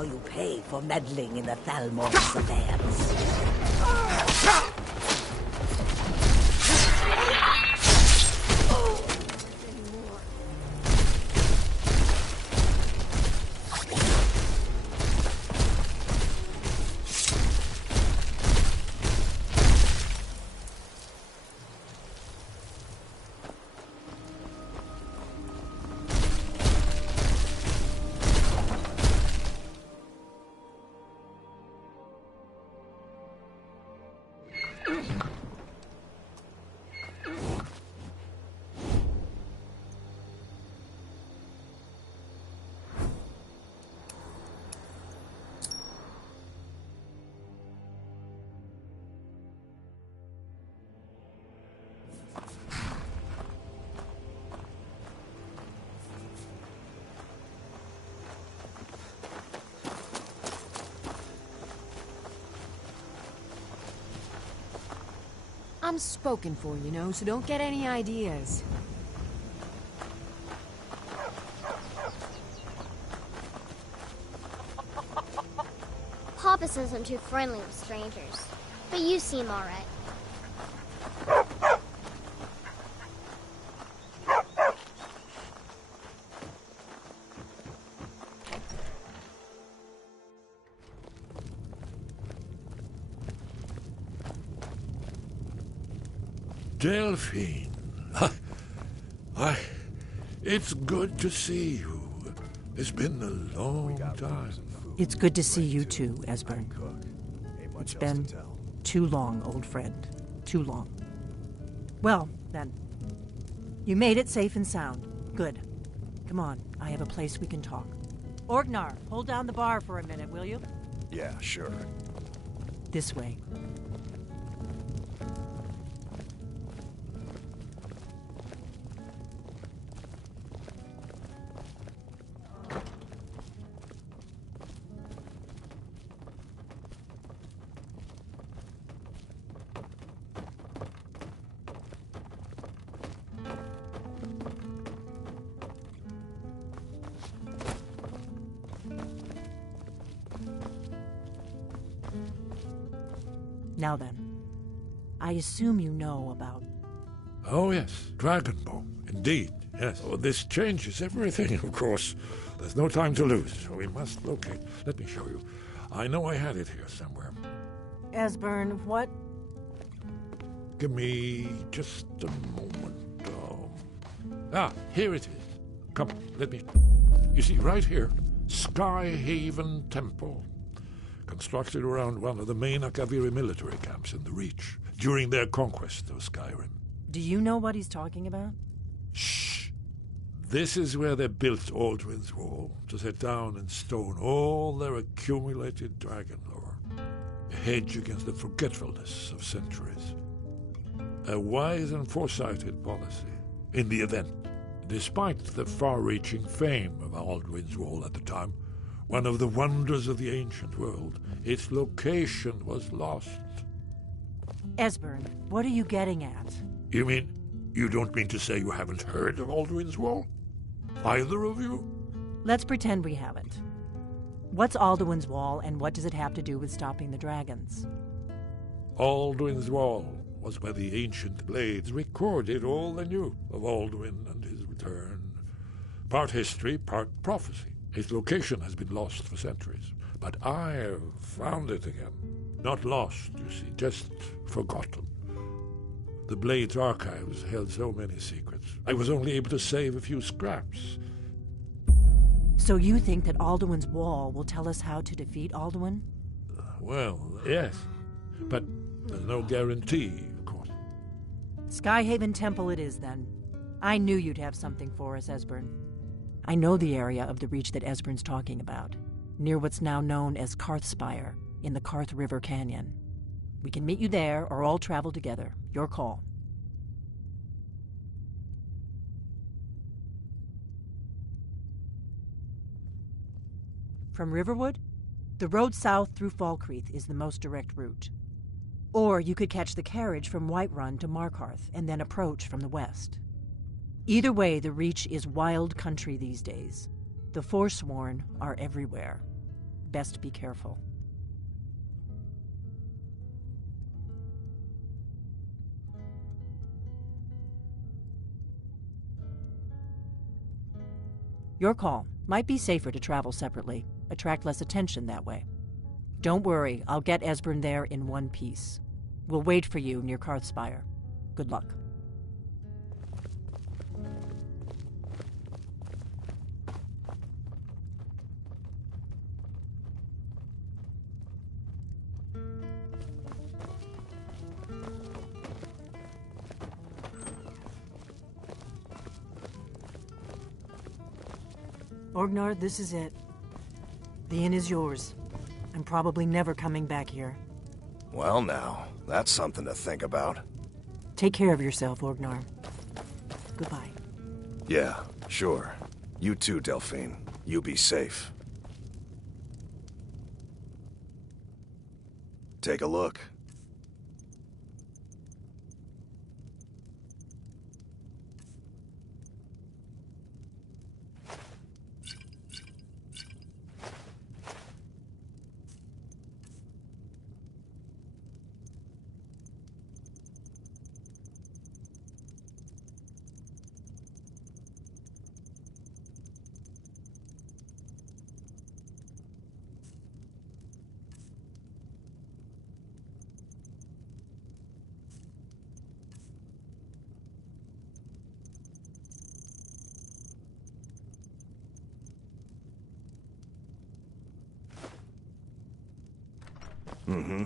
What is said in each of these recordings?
how you pay for meddling in the Thalmor's affairs. I'm spoken for, you know, so don't get any ideas. Papas isn't too friendly with strangers, but you seem alright. Delphine. It's good to see you. It's been a long time. It's good to see you too, Esbern. It's been too long, old friend. Too long. Well, then. You made it safe and sound. Good. Come on, I have a place we can talk. Orgnar, hold down the bar for a minute, will you? Yeah, sure. This way. Now then, I assume you know about... Oh, yes, Dragonbone. Indeed, yes. Oh, this changes everything, of course. There's no time to lose, so we must locate. Let me show you. I know I had it here somewhere. Esbern, what? Give me just a moment. Here it is. Come, let me... You see, right here, Skyhaven Temple. Constructed around one of the main Akaviri military camps in the Reach during their conquest of Skyrim. Do you know what he's talking about? Shh! This is where they built Aldrin's Wall, to set down in stone all their accumulated dragon lore. A hedge against the forgetfulness of centuries. A wise and foresighted policy, in the event, despite the far-reaching fame of Aldrin's Wall at the time, one of the wonders of the ancient world, its location was lost. Esbern, what are you getting at? You don't mean to say you haven't heard of Aldrin's Wall? Either of you? Let's pretend we haven't. What's Alduin's Wall, and what does it have to do with stopping the dragons? Aldrin's Wall was where the ancient blades recorded all they knew of Alduin and his return. Part history, part prophecy. Its location has been lost for centuries, but I have found it again. Not lost, you see, just forgotten. The Blade's archives held so many secrets. I was only able to save a few scraps. So you think that Alduin's Wall will tell us how to defeat Alduin? Well, yes, but there's no guarantee, of course. Skyhaven Temple it is, then. I knew you'd have something for us, Esbern. I know the area of the Reach that Esbern's talking about, near what's now known as Karthspire, in the Karth River Canyon. We can meet you there, or all travel together. Your call. From Riverwood, the road south through Falkreath is the most direct route. Or you could catch the carriage from Whiterun to Markarth and then approach from the west. Either way, the Reach is wild country these days. The Forsworn are everywhere. best be careful. Your call. Might be safer to travel separately. Attract less attention that way. Don't worry, I'll get Esbern there in one piece. We'll wait for you near Karthspire. Good luck. Orgnar, this is it. The inn is yours. I'm probably never coming back here. Well now, that's something to think about. Take care of yourself, Orgnar. Goodbye. Yeah, sure. You too, Delphine. You be safe. Take a look. Mm-hmm.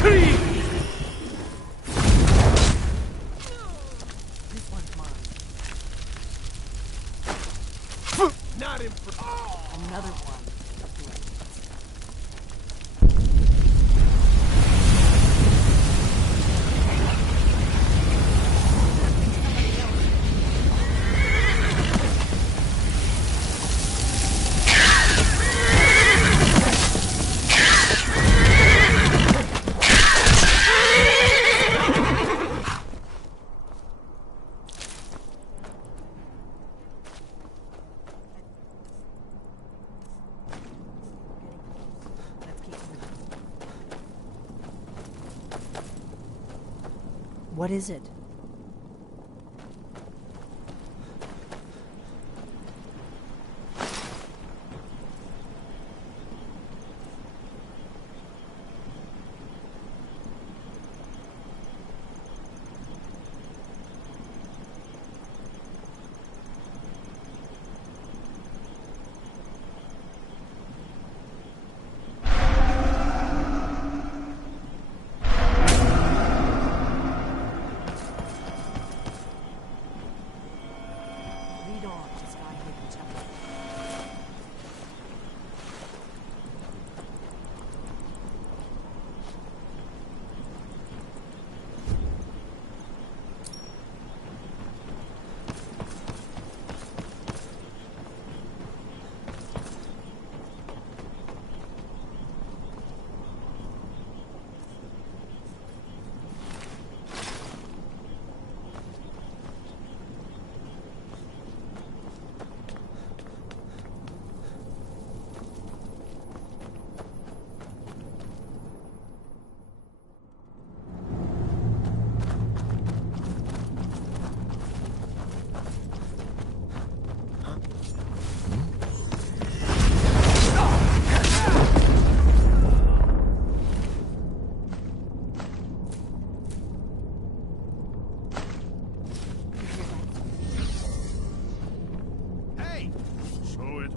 This one's mine. Not in. Another one. What is it?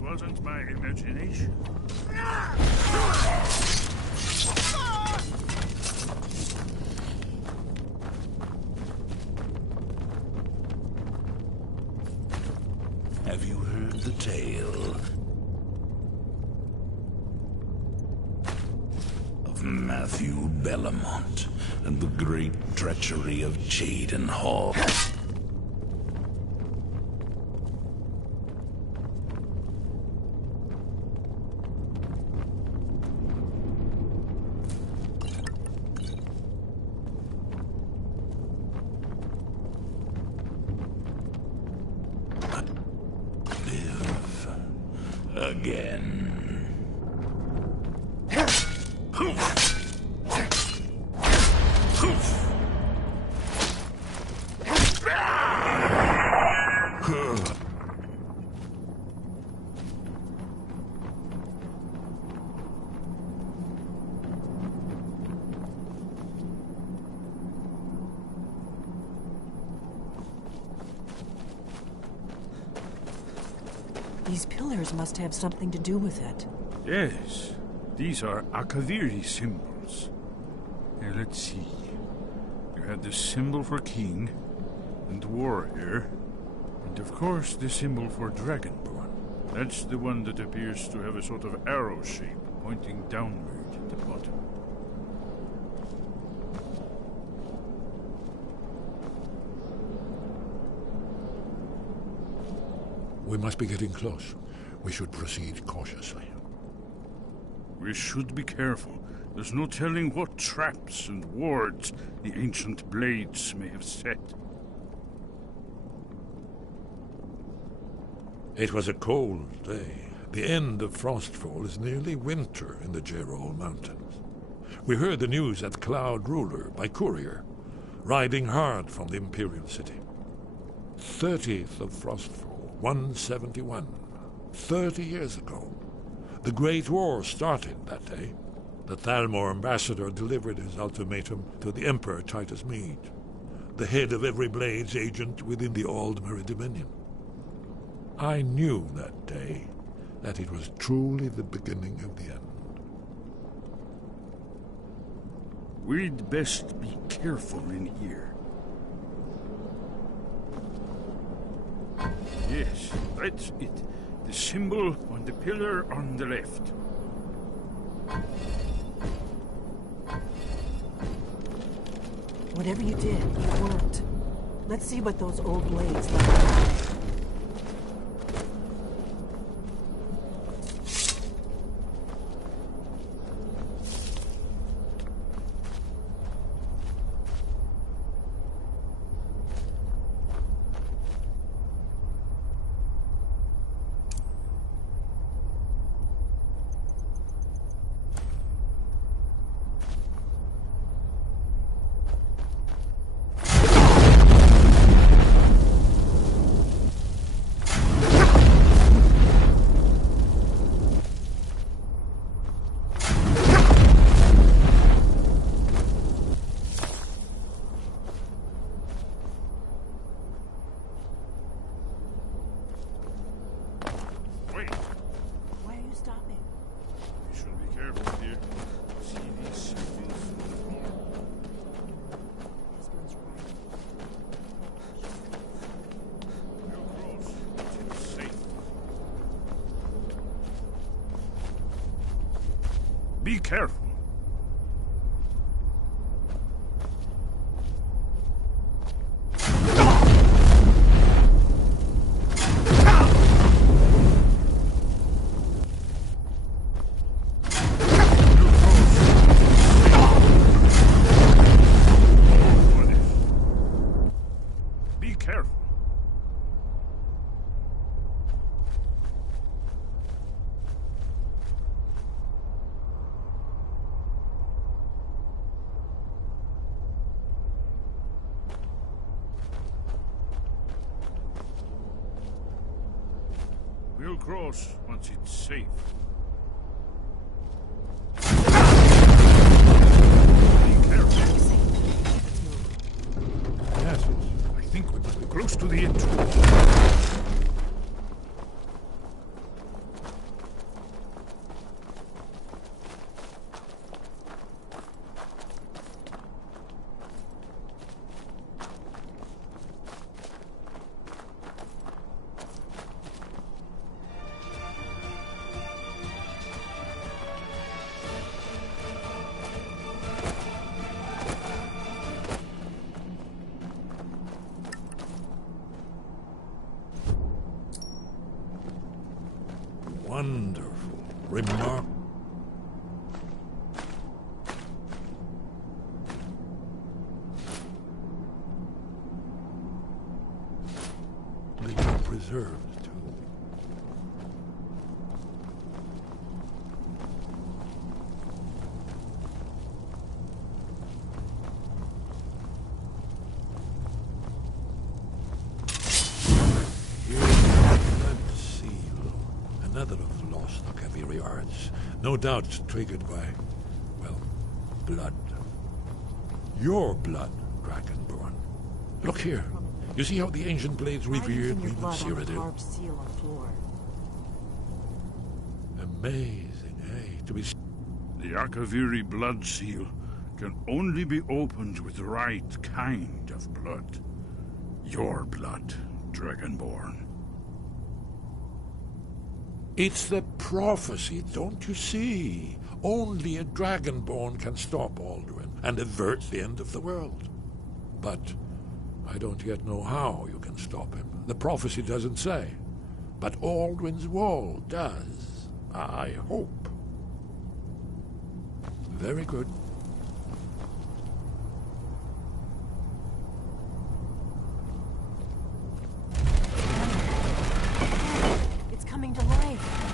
Wasn't my imagination. Have you heard the tale of Matthew Bellamont and the great treachery of Jaden Hall? Again. These pillars must have something to do with it. Yes, these are Akaviri symbols. Here, let's see. You had the symbol for king, and warrior, and of course the symbol for dragonborn. That's the one that appears to have a sort of arrow shape pointing downward at the bottom. We must be getting close. We should proceed cautiously. We should be careful. There's no telling what traps and wards the ancient blades may have set. It was a cold day. The end of Frostfall is nearly winter in the Gerol Mountains. We heard the news at Cloud Ruler by courier, riding hard from the Imperial City. 30th of Frostfall, 171. 30 years ago. The Great War started that day. The Thalmor ambassador delivered his ultimatum to the Emperor Titus Mede, the head of every Blades agent within the Aldmeri Dominion. I knew that day that it was truly the beginning of the end. We'd best be careful in here. Yes, that's it. The symbol on the pillar on the left. Whatever you did, it worked. Let's see what those old blades left behind. Be careful. Be careful. We'll cross once it's safe. Be careful. Yes, I think we must be close to the entrance. wonderful, remarkable. Preserved, too. Here's the blood seal. Another of the lost Akaviri arts. No doubt triggered by, well, blood. Your blood, Dragonborn. Look here. You see how the ancient blades revered me with Cyrodiil? Seal on floor. Amazing, eh? To be... The Akaviri blood seal can only be opened with the right kind of blood. Your blood, Dragonborn. It's the prophecy, don't you see? Only a Dragonborn can stop Alduin and avert the end of the world. But I don't yet know how you can stop him. The prophecy doesn't say. But Alduin's wall does. I hope. Very good. It's coming to life.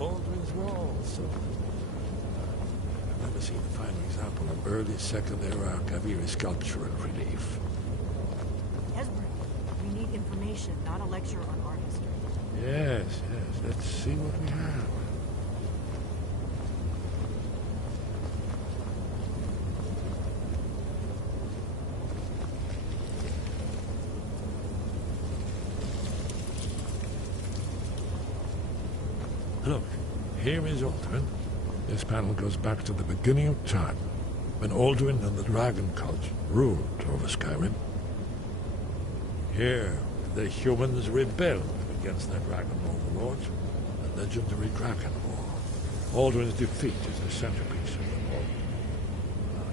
Aldrin's Wall, so... I've never seen a finer example of early Second Era Kaviri sculptural relief. Esbern, we need information, not a lecture on art history. Yes, yes. Let's see what we have. Look, here is Aldrin. This panel goes back to the beginning of time, when Aldrin and the Dragon Cult ruled over Skyrim. Here, the humans rebelled against their dragon overlords, the legendary Dragon War. Aldrin's defeat is the centerpiece of the war.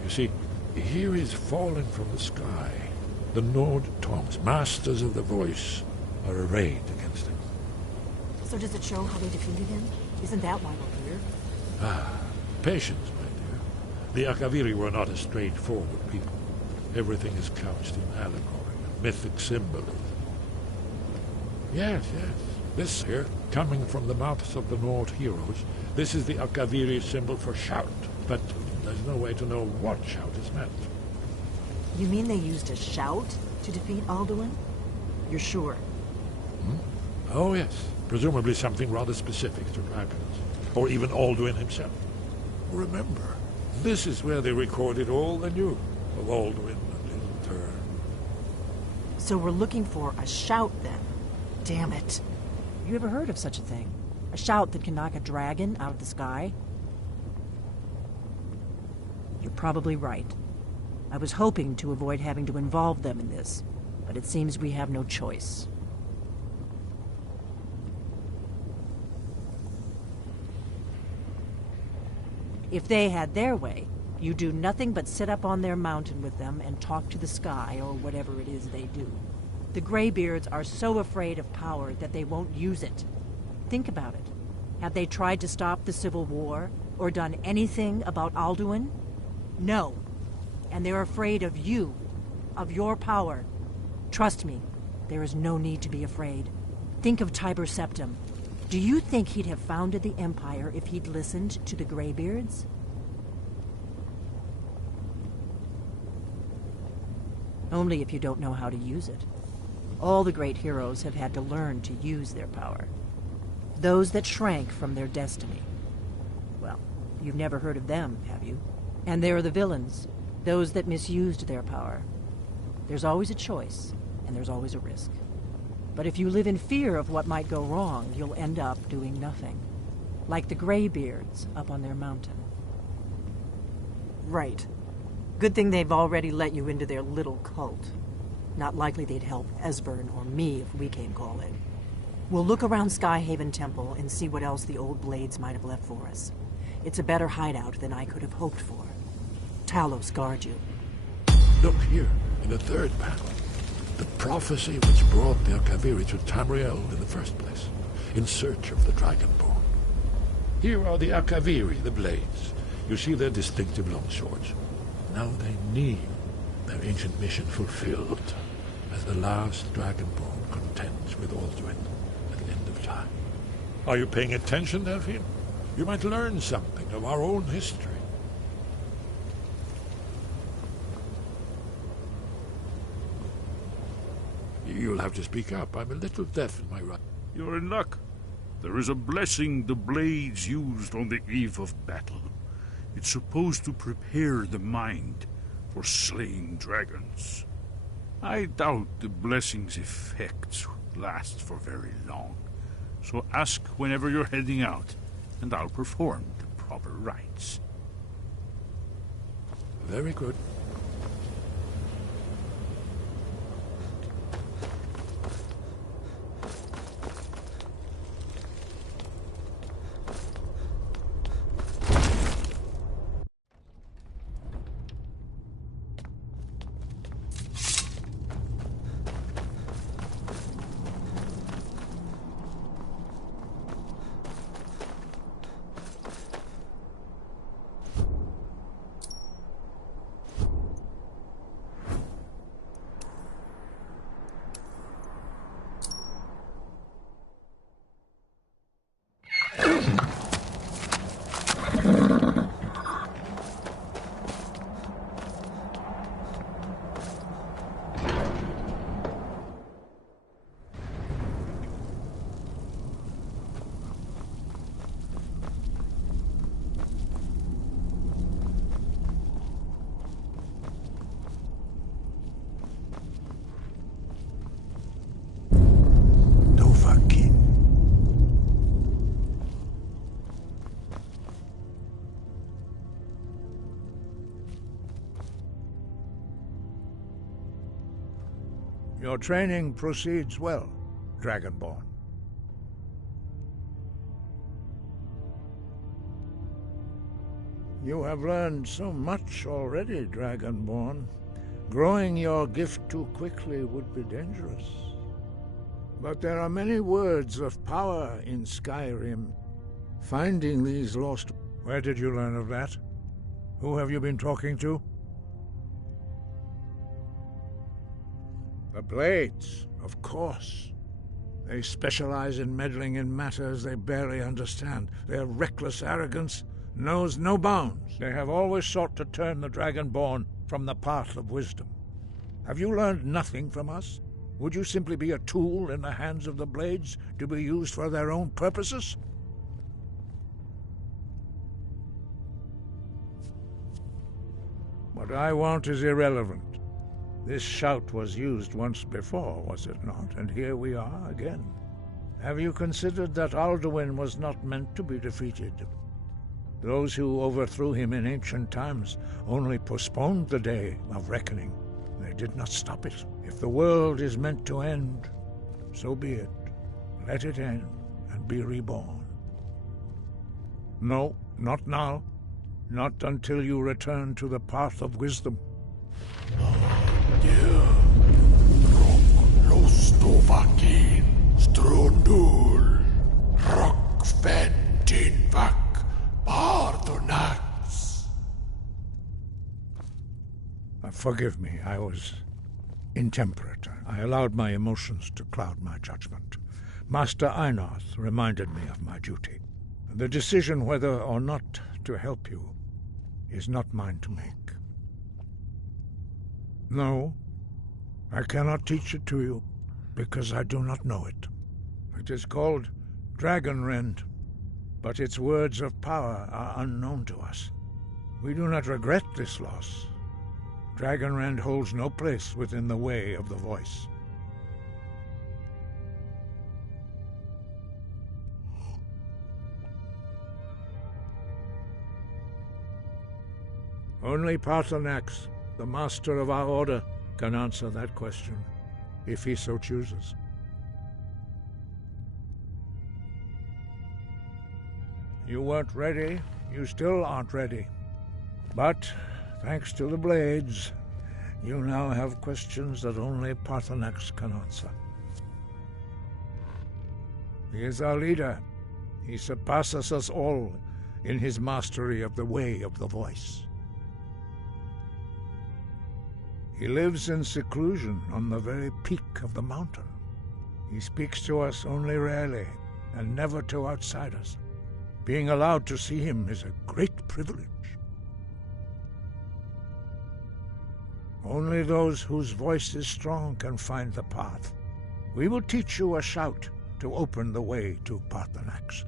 You see, here is fallen from the sky. The Nord Tongs, masters of the voice, are arrayed against him. So does it show how they defeated him? Isn't that why we're here? Ah, patience, my dear. The Akaviri were not a straightforward people. Everything is couched in allegory and mythic symbolism. Yes, yes. This here, coming from the mouths of the Nord heroes, this is the Akaviri symbol for shout. But there's no way to know what shout is meant. You mean they used a shout to defeat Alduin? You're sure? Hmm? Oh, yes. Presumably something rather specific to dragons. Or even Alduin himself. Remember, this is where they recorded all they knew of Alduin and his turn. So we're looking for a shout, then? Damn it. You ever heard of such a thing? A shout that can knock a dragon out of the sky? You're probably right. I was hoping to avoid having to involve them in this, but it seems we have no choice. If they had their way, you do nothing but sit up on their mountain with them and talk to the sky, or whatever it is they do. The Greybeards are so afraid of power that they won't use it. Think about it. Have they tried to stop the Civil War, or done anything about Alduin? No. And they're afraid of you, of your power. Trust me, there is no need to be afraid. Think of Tiber Septim. Do you think he'd have founded the Empire if he'd listened to the Greybeards? Only if you don't know how to use it. All the great heroes have had to learn to use their power. Those that shrank from their destiny. Well, you've never heard of them, have you? And there are the villains, those that misused their power. There's always a choice, and there's always a risk. But if you live in fear of what might go wrong, you'll end up doing nothing. Like the Greybeards up on their mountain. Right. Good thing they've already let you into their little cult. Not likely they'd help Esbern or me if we came calling. We'll look around Skyhaven Temple and see what else the old blades might have left for us. It's a better hideout than I could have hoped for. Talos guard you. Look here, in the third panel. The prophecy which brought the Akaviri to Tamriel in the first place, in search of the Dragonborn. Here are the Akaviri, the blades. You see their distinctive long swords. Now they need their ancient mission fulfilled, as the last Dragonborn contends with Alduin at the end of time. Are you paying attention, Delphine? You might learn something of our own history. You'll have to speak up. I'm a little deaf in my right. You're in luck. There is a blessing the blades used on the eve of battle. It's supposed to prepare the mind for slaying dragons. I doubt the blessing's effects last for very long. So ask whenever you're heading out, and I'll perform the proper rites. Very good. Your training proceeds well, Dragonborn. You have learned so much already, Dragonborn. Growing your gift too quickly would be dangerous. But there are many words of power in Skyrim. Finding these lost... Where did you learn of that? Who have you been talking to? The Blades, of course. They specialize in meddling in matters they barely understand. Their reckless arrogance knows no bounds. They have always sought to turn the Dragonborn from the path of wisdom. Have you learned nothing from us? Would you simply be a tool in the hands of the Blades to be used for their own purposes? What I want is irrelevant. This shout was used once before, was it not? And here we are again. Have you considered that Alduin was not meant to be defeated? Those who overthrew him in ancient times only postponed the day of reckoning. They did not stop it. If the world is meant to end, so be it. Let it end and be reborn. No, not now. Not until you return to the path of wisdom. Forgive me, I was intemperate. I allowed my emotions to cloud my judgment. Master Einarth reminded me of my duty. The decision whether or not to help you is not mine to make. No, I cannot teach it to you, because I do not know it. It is called Dragonrend, but its words of power are unknown to us. We do not regret this loss. Dragonrend holds no place within the way of the voice. Only Paarthurnax, the master of our order, can answer that question, if he so chooses. You weren't ready. You still aren't ready. But thanks to the Blades, you now have questions that only Paarthurnax can answer. He is our leader. He surpasses us all in his mastery of the way of the voice. He lives in seclusion on the very peak of the mountain. He speaks to us only rarely, and never to outsiders. Being allowed to see him is a great privilege. Only those whose voice is strong can find the path. We will teach you a shout to open the way to Paarthurnax.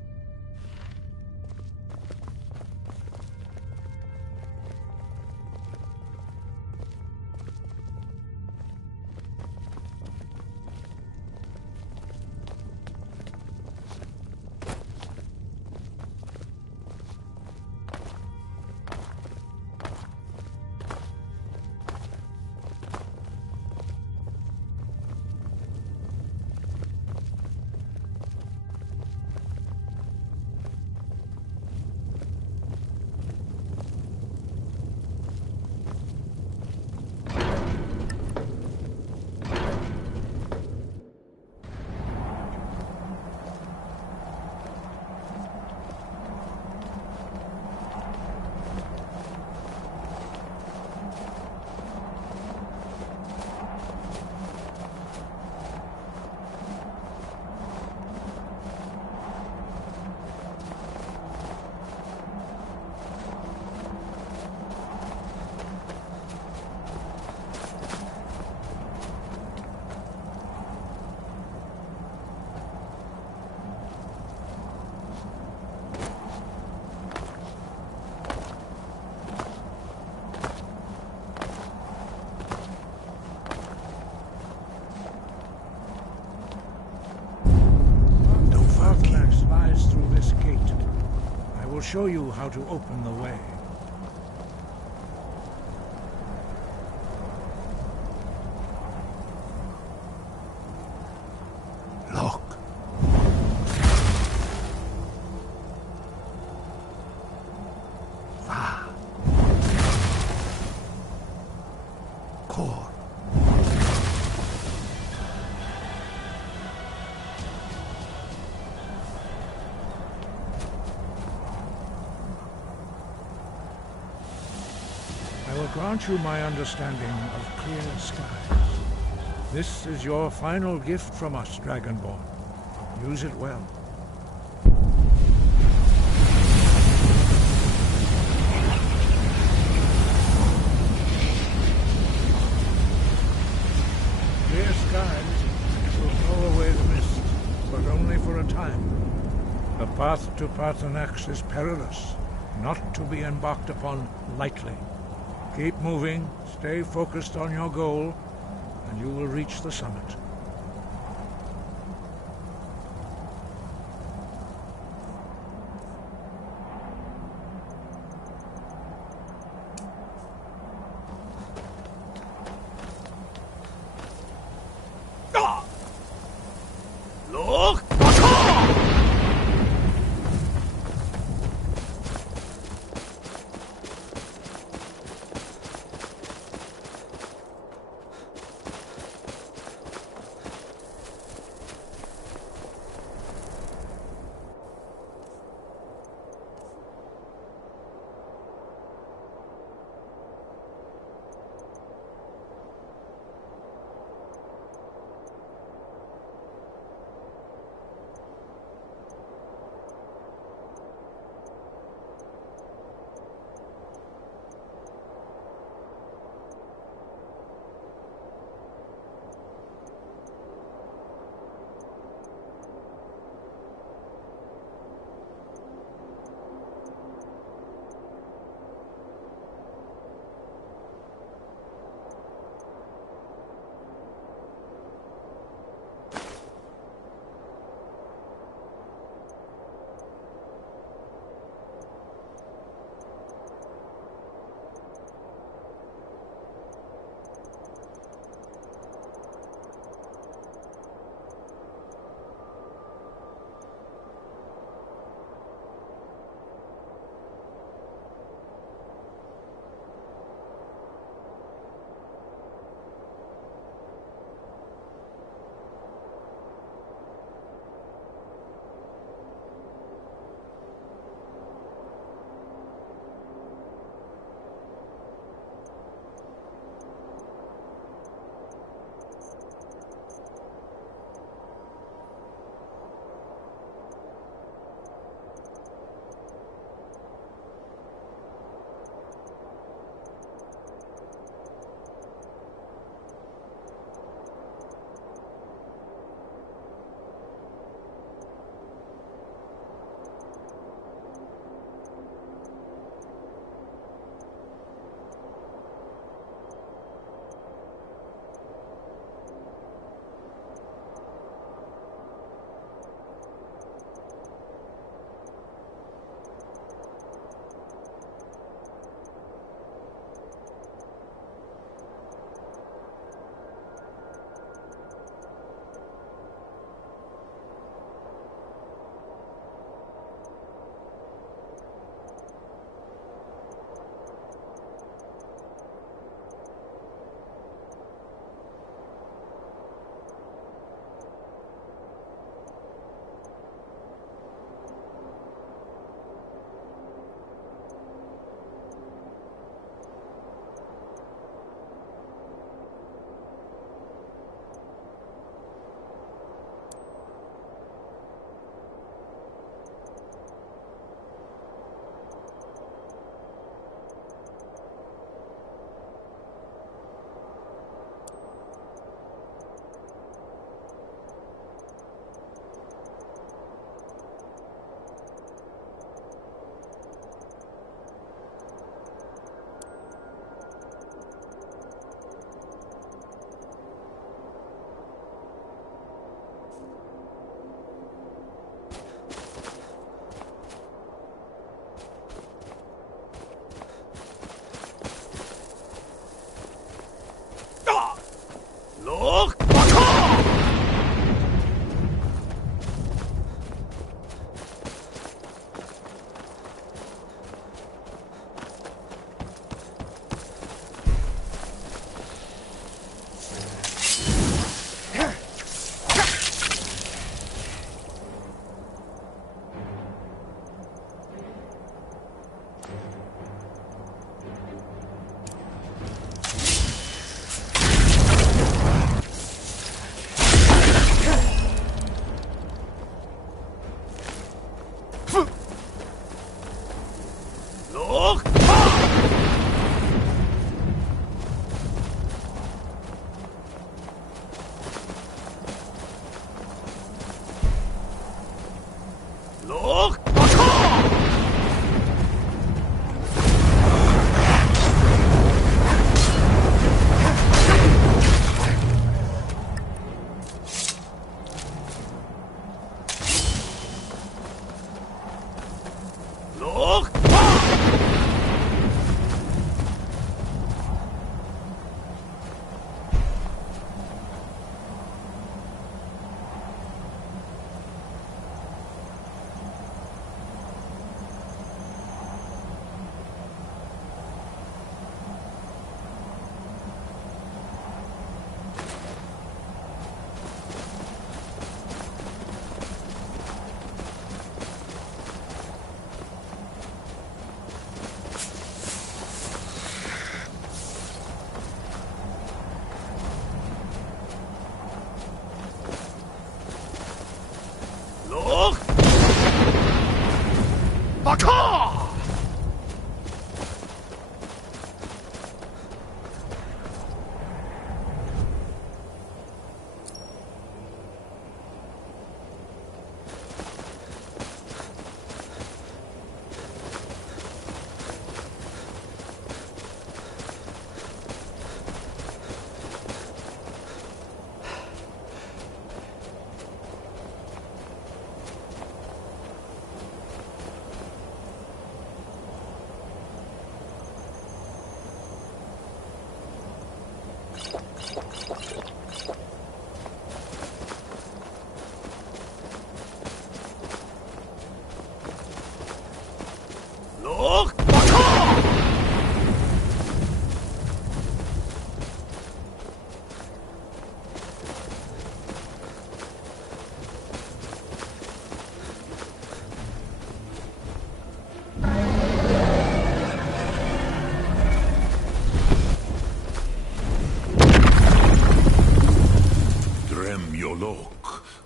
I will show you how to open the way. will grant you my understanding of clear skies. This is your final gift from us, Dragonborn. Use it well. Clear skies will blow away the mist, but only for a time. The path to Parthenax is perilous, not to be embarked upon lightly. Keep moving, stay focused on your goal, and you will reach the summit. Look!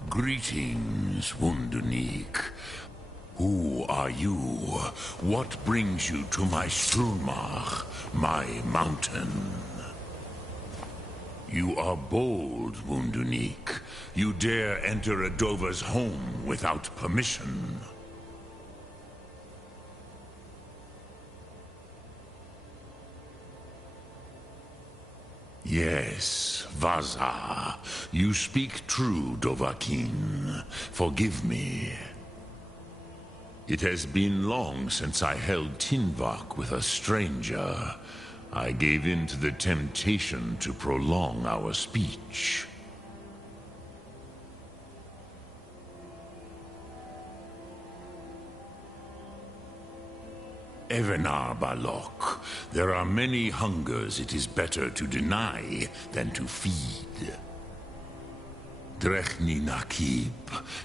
Greetings, Wunderneek. Who are you? What brings you to my Strunmach, my mountain? You are bold, Wunderneek. You dare enter a Dova's home without permission. Yes, Vaza. You speak true, Dovahkiin. Forgive me. It has been long since I held Tinvak with a stranger. I gave in to the temptation to prolong our speech. Evenar Balok, there are many hungers it is better to deny than to feed. Drechni Nakib,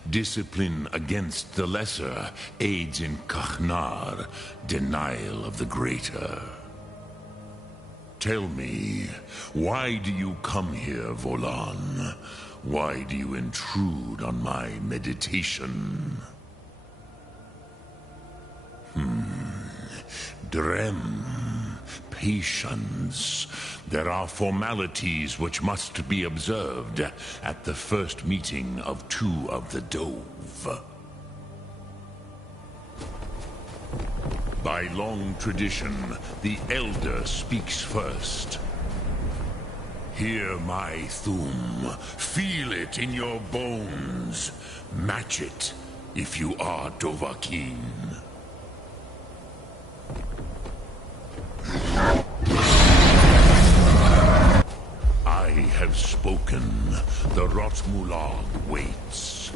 discipline against the lesser, aids in Kachnar, denial of the greater. Tell me, why do you come here, Volan? Why do you intrude on my meditation? Drem, patience. There are formalities which must be observed at the first meeting of two of the Dove. By long tradition, the Elder speaks first. Hear my thum. Feel it in your bones. Match it if you are Dovahkiin. I have spoken. The Rotmulag waits.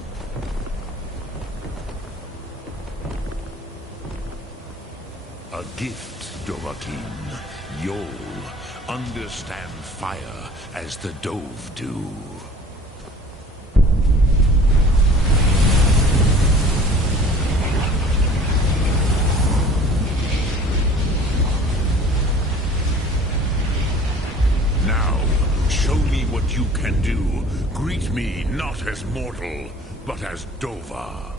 A gift, Dovahkiin. You'll understand fire as the Dove do. What you can do. Greet me not as mortal, but as Dova.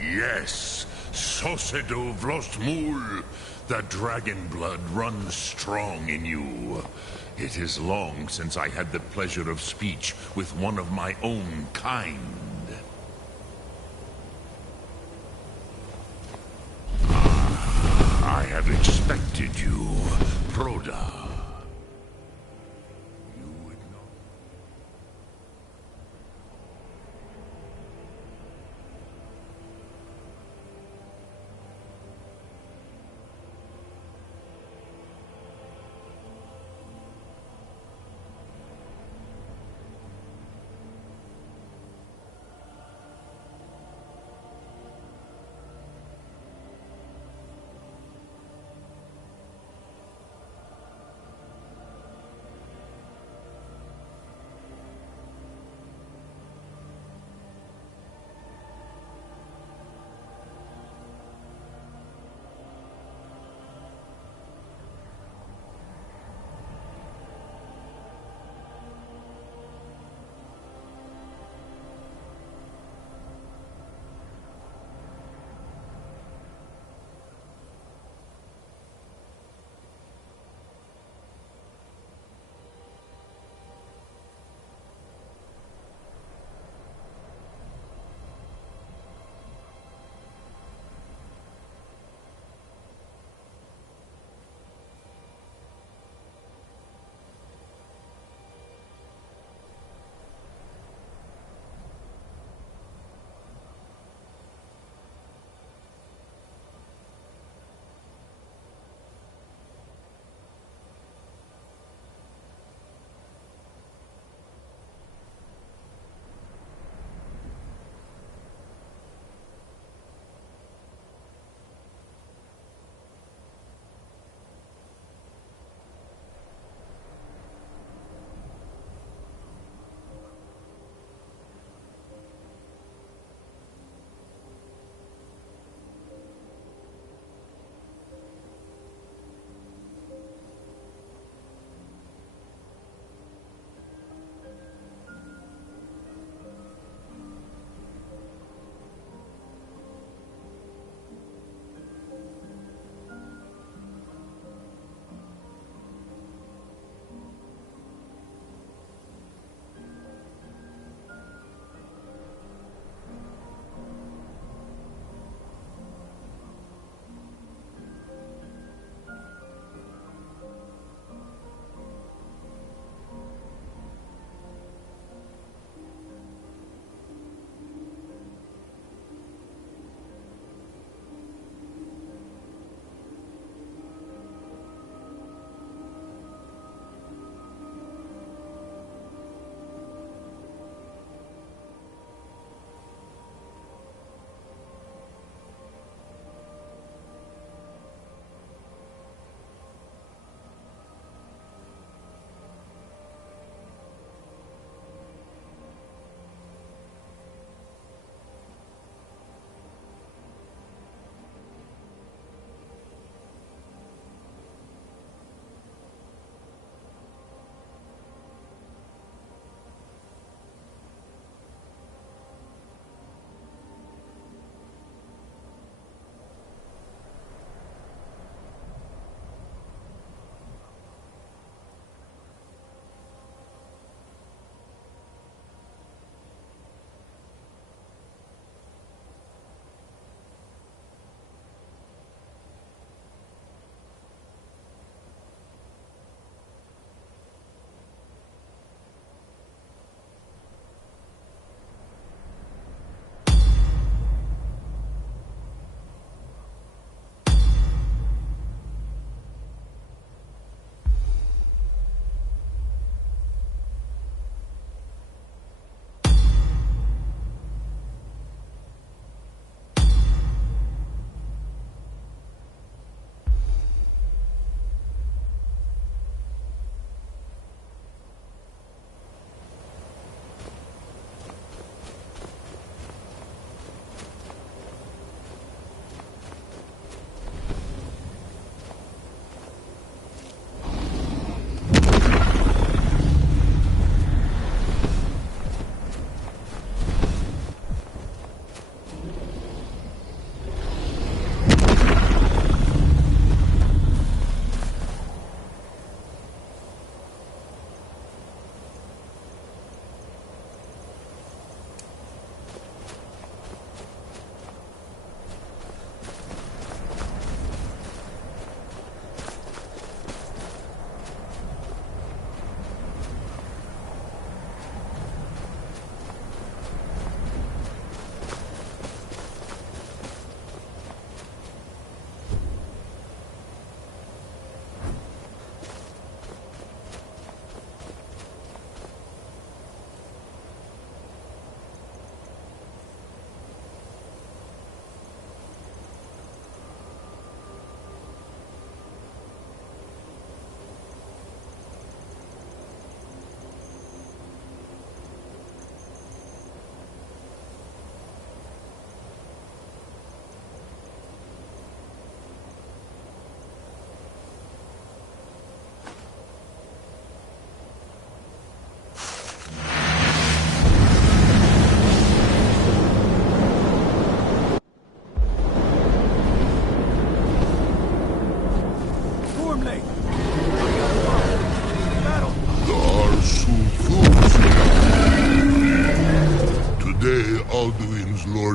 Yes, Sosedo Vrostmul. The dragon blood runs strong in you. It is long since I had the pleasure of speech with one of my own kind. I have expected you, Proda.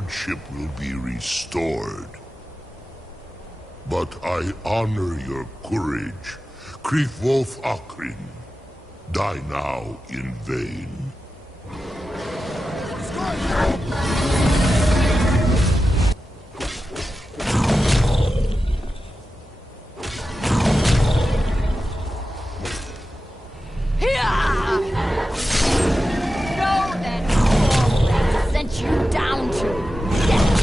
lordship will be restored. But I honor your courage. Krithwolf Akrin, die now in vain. You down to death.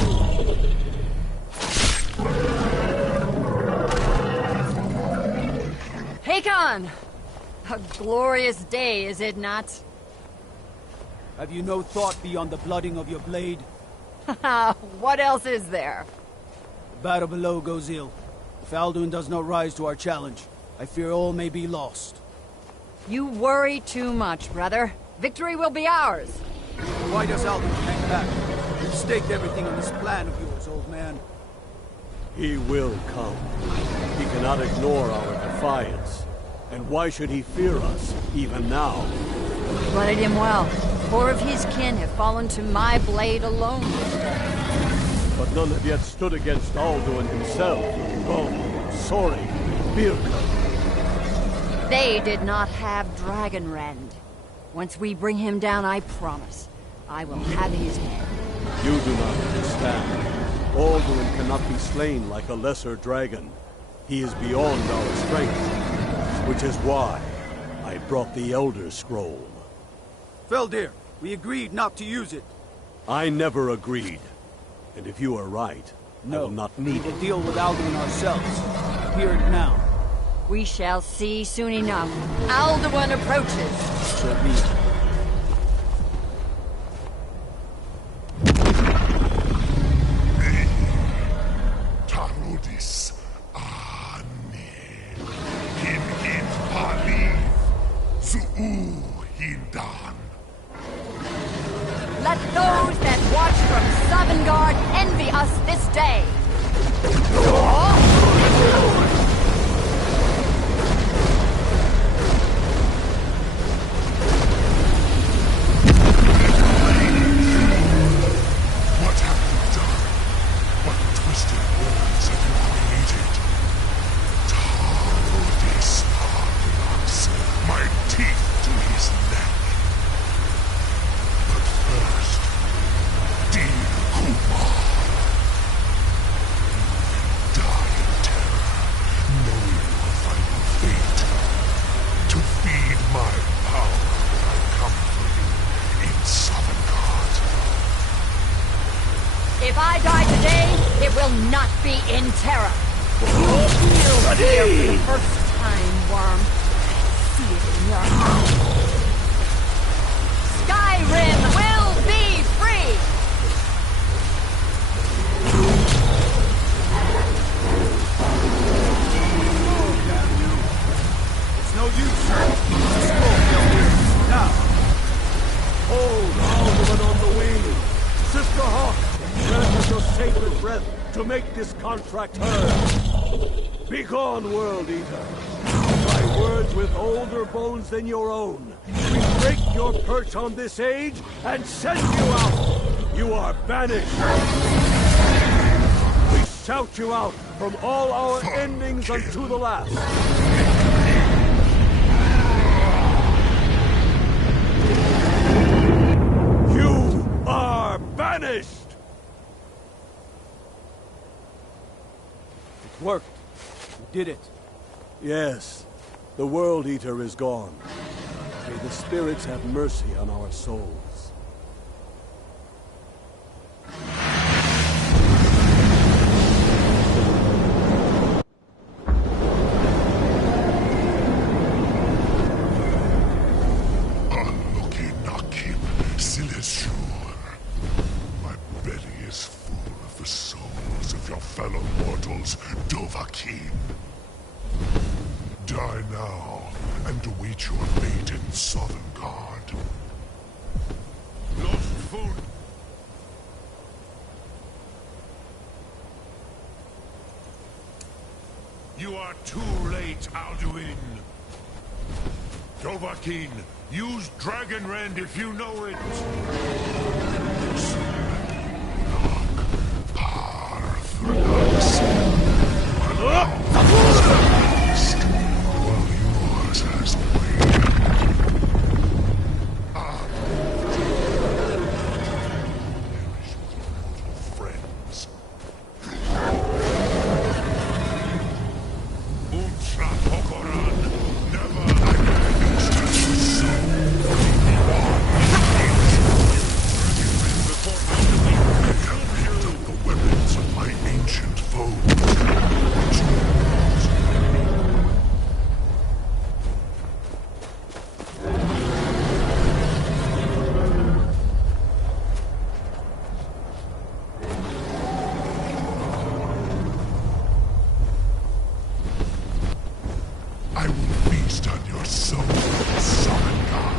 Hakon! A glorious day, is it not? Have you no thought beyond the blooding of your blade? What else is there? The battle below goes ill. If Alduin does not rise to our challenge, I fear all may be lost. You worry too much, brother. Victory will be ours. Why does Alduin hang back? You've staked everything on this plan of yours, old man. He will come. He cannot ignore our defiance. And why should he fear us, even now? Blooded him well. 4 of his kin have fallen to my blade alone. But none have yet stood against Alduin himself. Gon, Sori, Birka. They did not have Dragonrend. Once we bring him down, I promise, I will have his head. You do not understand. Alduin cannot be slain like a lesser dragon. He is beyond our strength, which is why I brought the Elder Scroll. Feldir, we agreed not to use it. I never agreed. And if you are right, I will not need we it. will deal with Alduin ourselves. Hear it now. We shall see soon enough. Alduin approaches. So be it. Tarudis Ani Hin Pali Zuu Hindan. Let those that watch from Sovngarde envy us this day. What have you done? What twisted words have you created? Tarudis Arlax, my teeth to his neck. But first, dear Kumar, die in terror, knowing your final fate. To feed my power, I come for you in Sovngarde. If I die today, it will not be in terror. You will feel fear for the first time, Worm. See it in your eyes. Skyrim will be free! It's no use. Use the scroll, Feldir. Now. Hold Alduin on the wing! Sister Hawk, grant us your sacred breath to make this contract heard. Begone, World Eater. By words with older bones than your own, we break your perch on this age and send you out! You are banished! We shout you out from all our endings unto the last! You are banished! It worked. We did it. Yes, the World Eater is gone. May the spirits have mercy on our souls. Unlucky Nakim Sileshur. My belly is full of the souls of your fellow mortals, Dovahkiin. Die now, and await your fate in Sovngarde. Lost food. You are too late, Alduin. Dovahkiin, use Dragonrend if you know it. Yours has waned. Friends. Ultra Pokoran, never again stand so. The weapons of my ancient foe. I will feast on your soul, Summon God.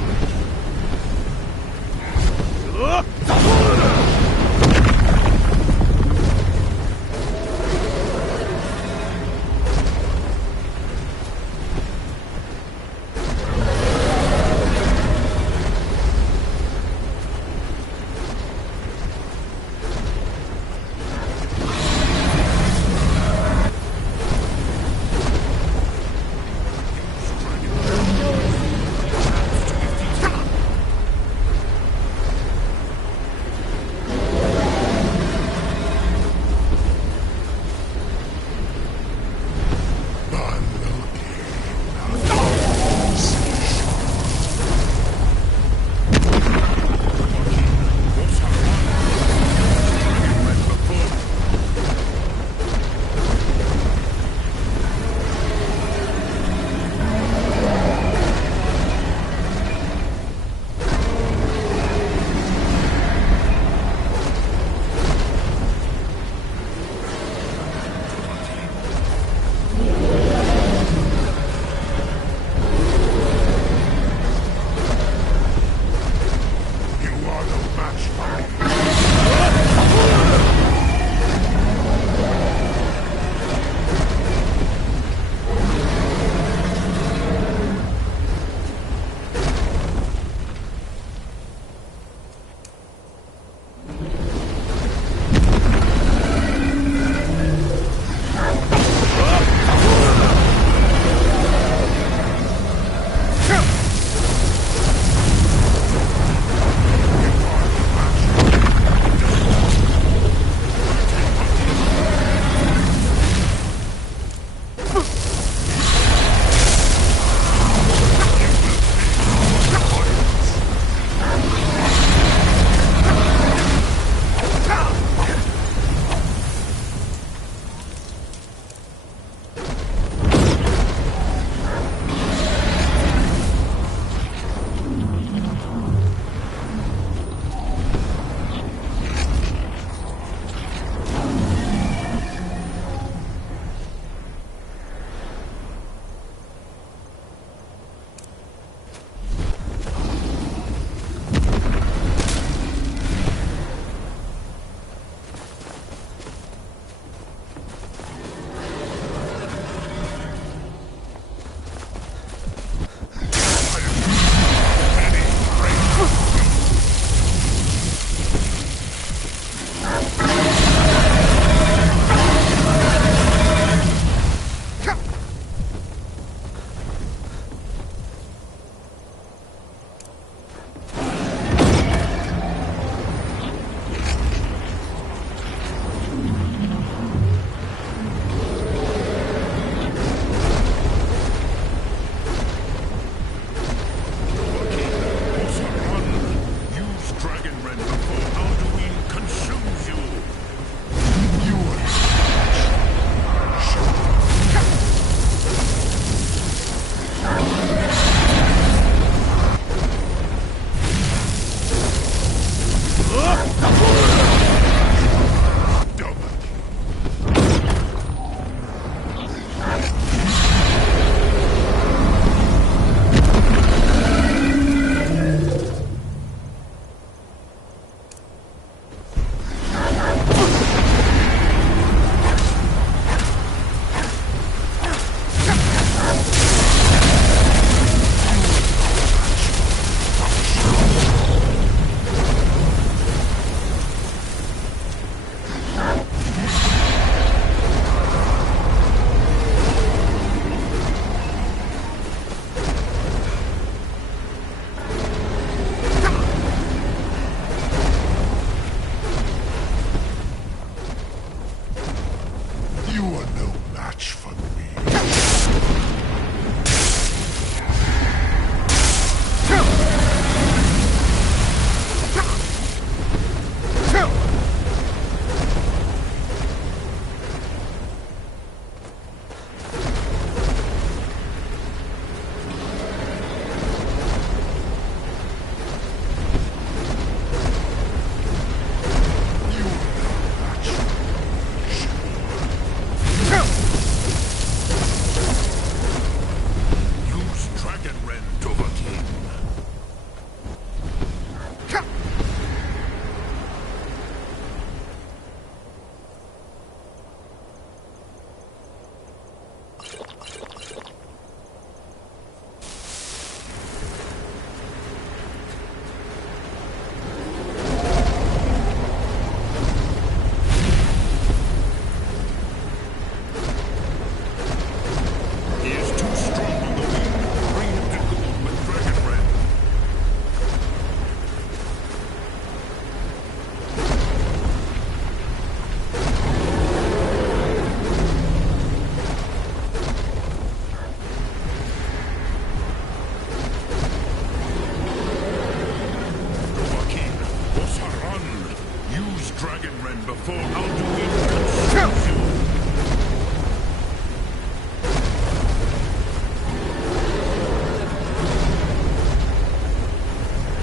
Ren before Alduin consumes you!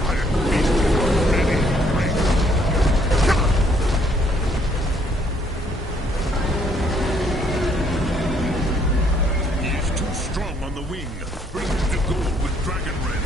I am beaten already, Ren. He is too strong on the wing. Bring him to goal with Dragon Ren.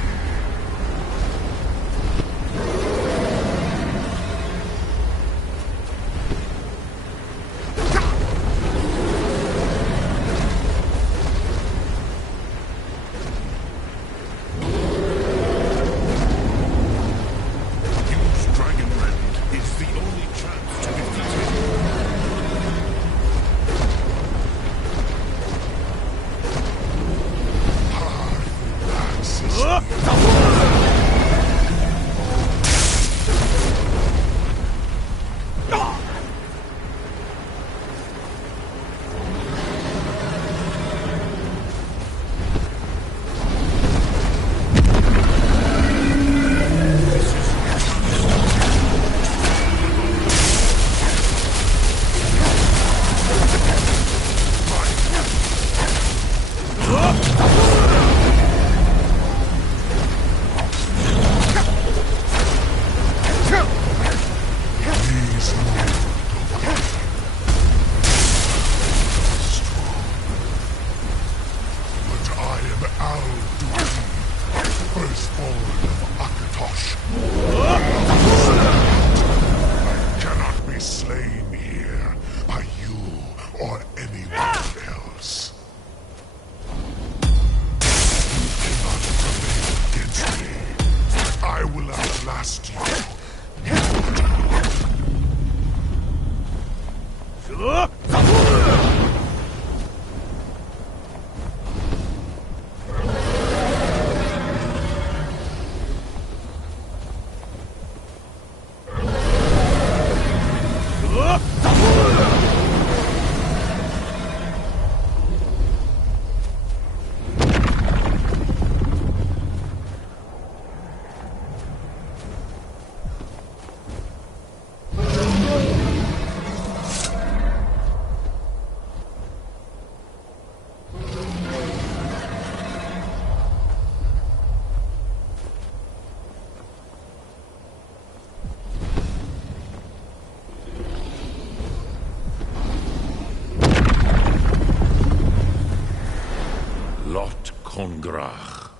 Kongrach,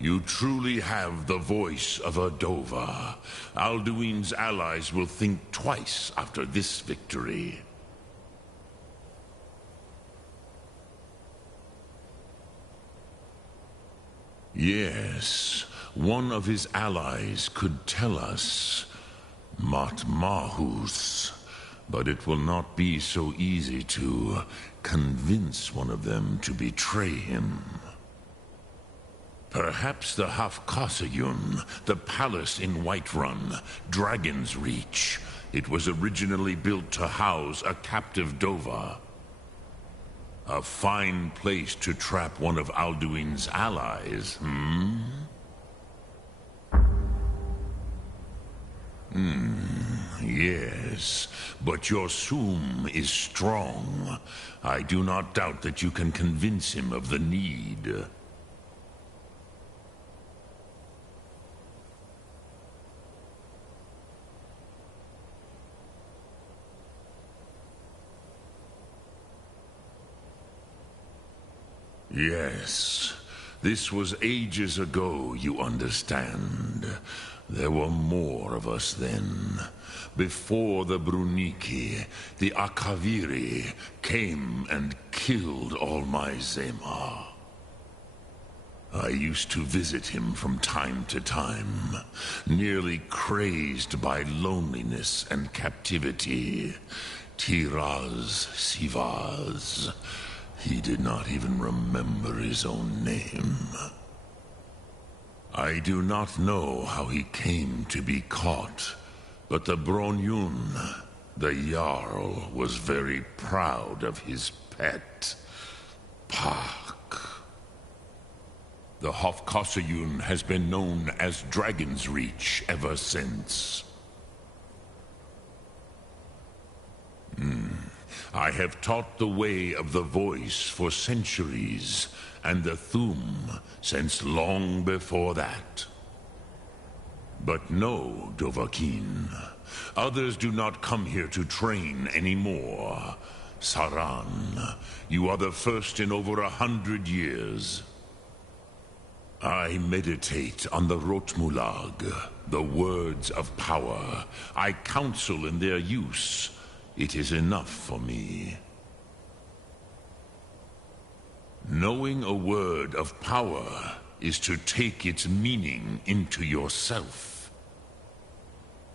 you truly have the voice of a Dova. Alduin's allies will think twice after this victory. Yes, one of his allies could tell us Matmahus, but it will not be so easy to convince one of them to betray him. Perhaps the Hafkasayun, the palace in Whiterun, Dragon's Reach. It was originally built to house a captive Dova. A fine place to trap one of Alduin's allies, Yes, but your Sum is strong. I do not doubt that you can convince him of the need. Yes, this was ages ago, you understand. There were more of us then. Before the Bruniki, the Akaviri came and killed all my Zema. I used to visit him from time to time, nearly crazed by loneliness and captivity. Tiraz Sivaz. He did not even remember his own name. I do not know how he came to be caught, but the Bronyun, the Jarl, was very proud of his pet, Pak. The Hofkasayun has been known as Dragon's Reach ever since. I have taught the way of the voice for centuries, and the Thum since long before that. But no, Dovahkiin. Others do not come here to train anymore. Saran, you are the first in over 100 years. I meditate on the Rotmulag, the words of power. I counsel in their use. It is enough for me. Knowing a word of power is to take its meaning into yourself.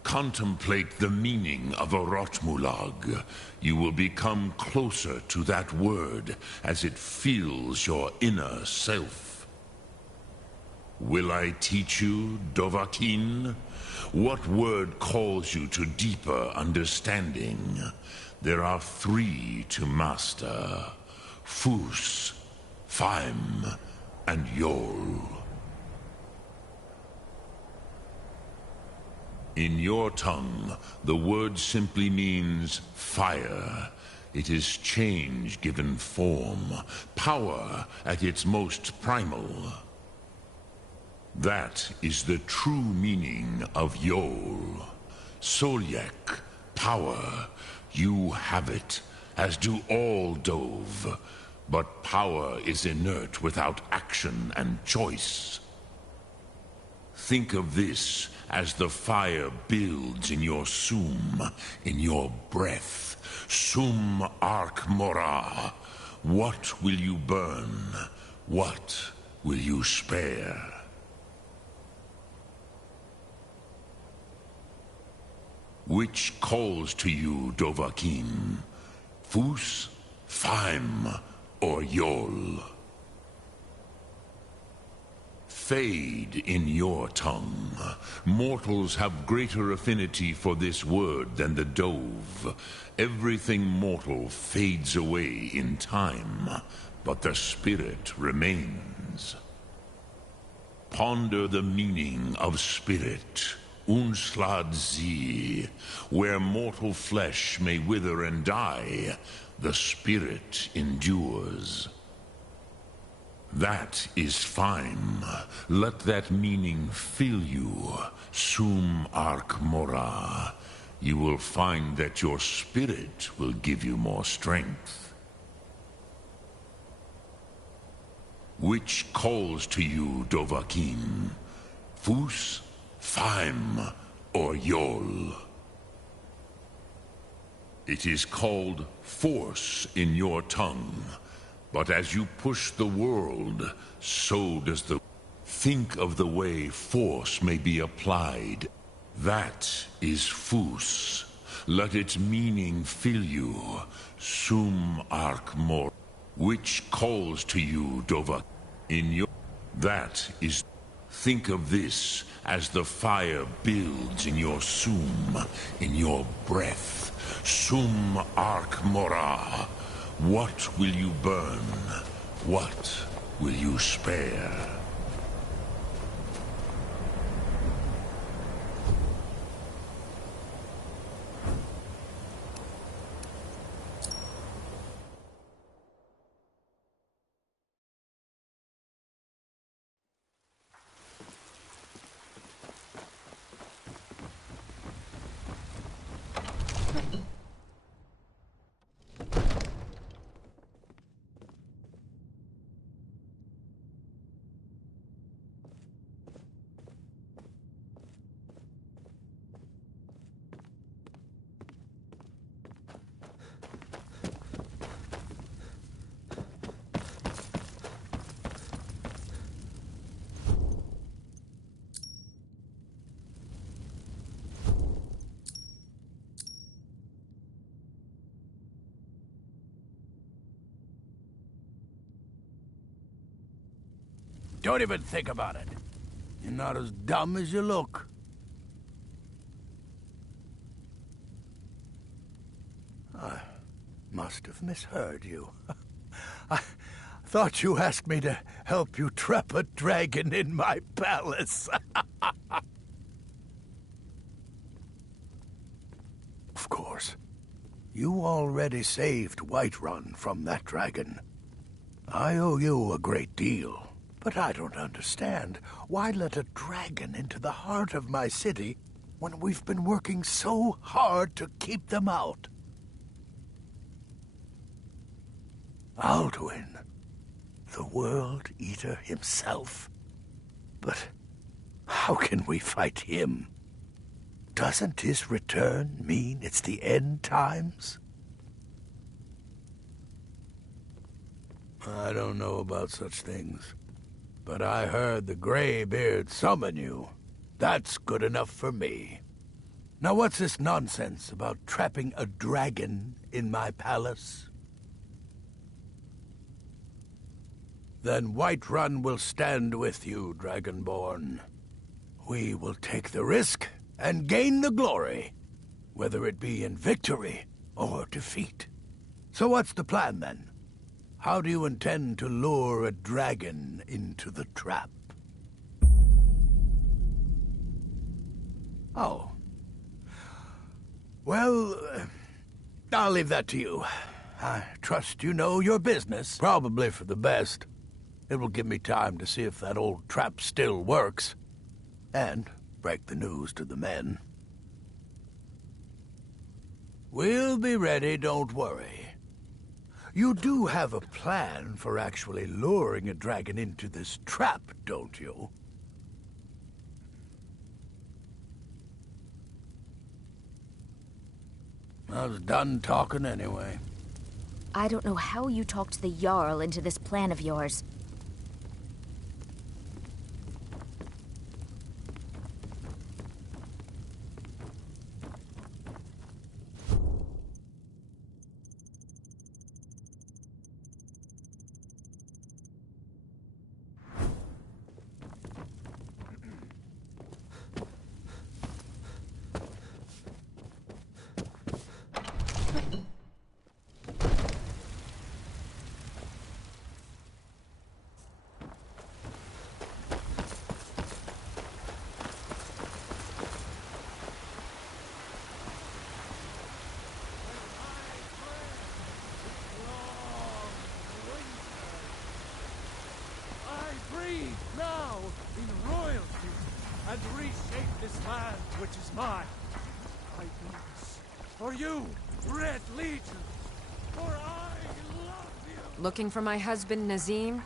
Contemplate the meaning of a Rotmulag. You will become closer to that word as it fills your inner self. Will I teach you, Dovahkiin? What word calls you to deeper understanding? There are 3 to master: Fus, Faim, and Yol. In your tongue, the word simply means fire. It is change given form, power at its most primal. That is the true meaning of Yol. Solyek, power. You have it, as do all Dove. But power is inert without action and choice. Think of this as the fire builds in your Sum, in your breath. Sum Ark Mora. What will you burn? What will you spare? Which calls to you, Dovahkiin? Fus, Faim, or Yol? Fade in your tongue. Mortals have greater affinity for this word than the Dove. Everything mortal fades away in time, but the spirit remains. Ponder the meaning of spirit. Unslad Zi. Where mortal flesh may wither and die, the spirit endures. That is fine. Let that meaning fill you. Sum Ark Mora. You will find that your spirit will give you more strength. Which calls to you, Dovahkiin? Fus, Faim, or Yol? It is called force in your tongue. But as you push the world, so does the... Think of the way force may be applied. That is Fus. Let its meaning fill you. Sum Ark Mor. Which calls to you, Dova. In your... That is... Think of this as the fire builds in your Sum, in your breath. Sum Ark Mora. What will you burn? What will you spare? Don't even think about it. You're not as dumb as you look. I must have misheard you. I thought you asked me to help you trap a dragon in my palace. Of course. You already saved Whiterun from that dragon. I owe you a great deal, but I don't understand. Why let a dragon into the heart of my city when we've been working so hard to keep them out? Alduin, the World Eater himself? But how can we fight him? Doesn't his return mean it's the end times? I don't know about such things, but I heard the Greybeard summon you. That's good enough for me. Now what's this nonsense about trapping a dragon in my palace? Then Whiterun will stand with you, Dragonborn. We will take the risk and gain the glory, whether it be in victory or defeat. So what's the plan, then? How do you intend to lure a dragon into the trap? Oh. Well, I'll leave that to you. I trust you know your business, probably for the best. It will give me time to see if that old trap still works, and break the news to the men. We'll be ready, don't worry. You do have a plan for actually luring a dragon into this trap, don't you? I was done talking anyway. I don't know how you talked the Jarl into this plan of yours. Now, in royalty, and reshape this land which is mine. I do this for you, Red Legion, for I love you. Looking for my husband, Nazim?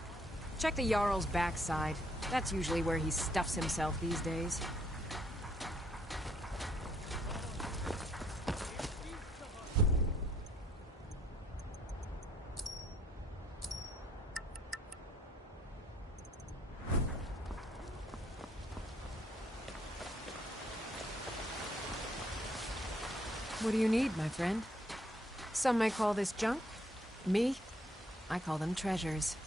Check the Jarl's backside. That's usually where he stuffs himself these days. What do you need, my friend? Some may call this junk. Me? I call them treasures.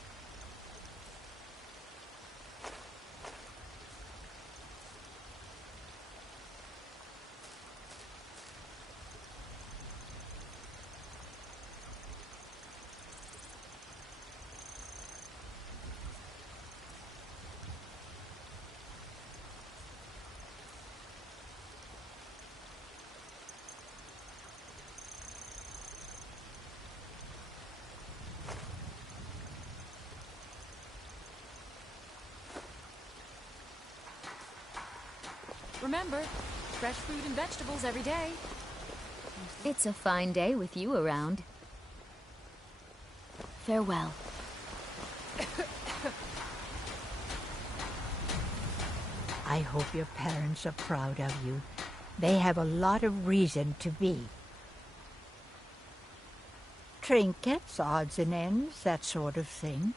Remember, fresh fruit and vegetables every day. It's a fine day with you around. Farewell. I hope your parents are proud of you. They have a lot of reason to be. Trinkets, odds and ends, that sort of thing.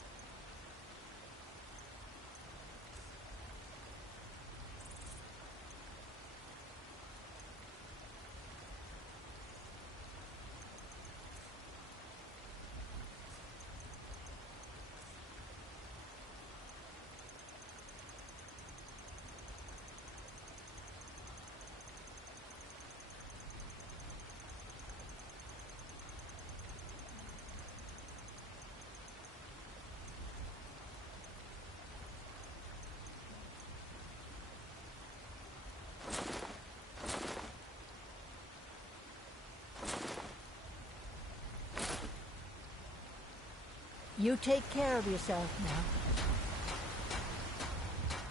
You take care of yourself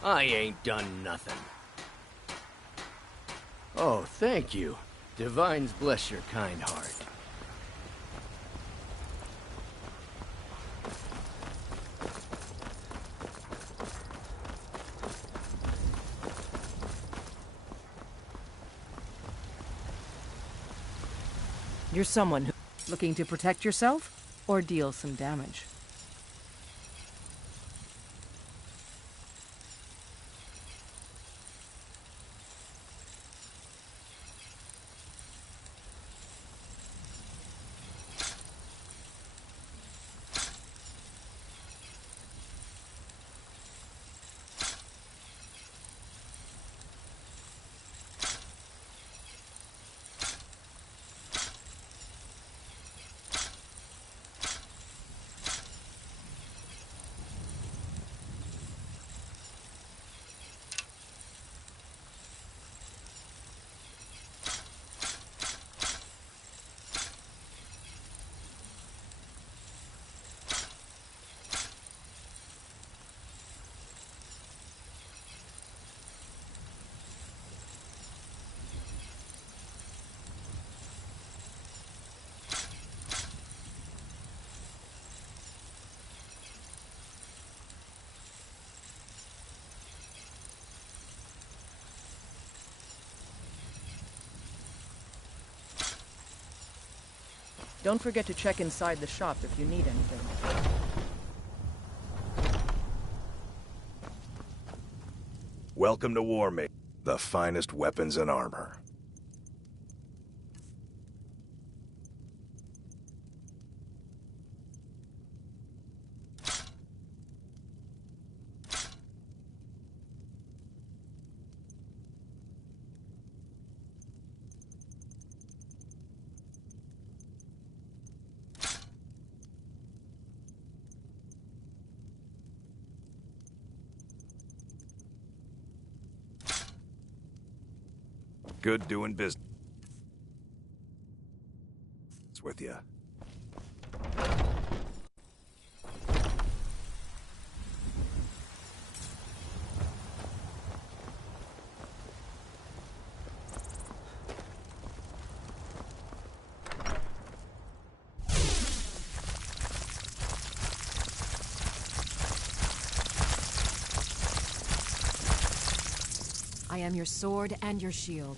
now. I ain't done nothing. Oh, thank you. Divines bless your kind heart. You're someone who... Looking to protect yourself or deal some damage? Don't forget to check inside the shop if you need anything. Welcome to Warmate, the finest weapons and armor. Good doing business with you. I am your sword and your shield.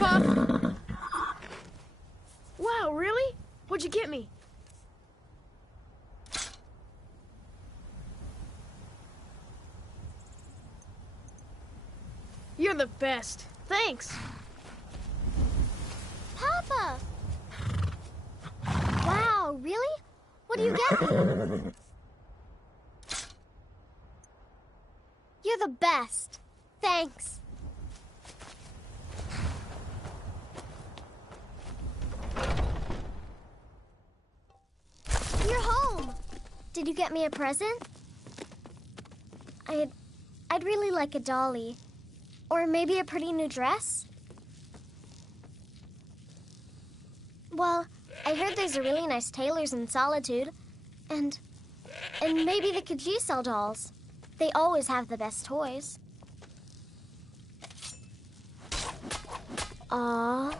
Puff! Wow, really? What'd you get me? You're the best. Thanks. Papa! Wow, really? What do you get me? You're the best. Thanks. You're home. Did you get me a present? I'd really like a dolly. Or maybe a pretty new dress? Well, I heard there's a really nice tailor's in Solitude. And maybe the Khajiit sell dolls. They always have the best toys. Aww.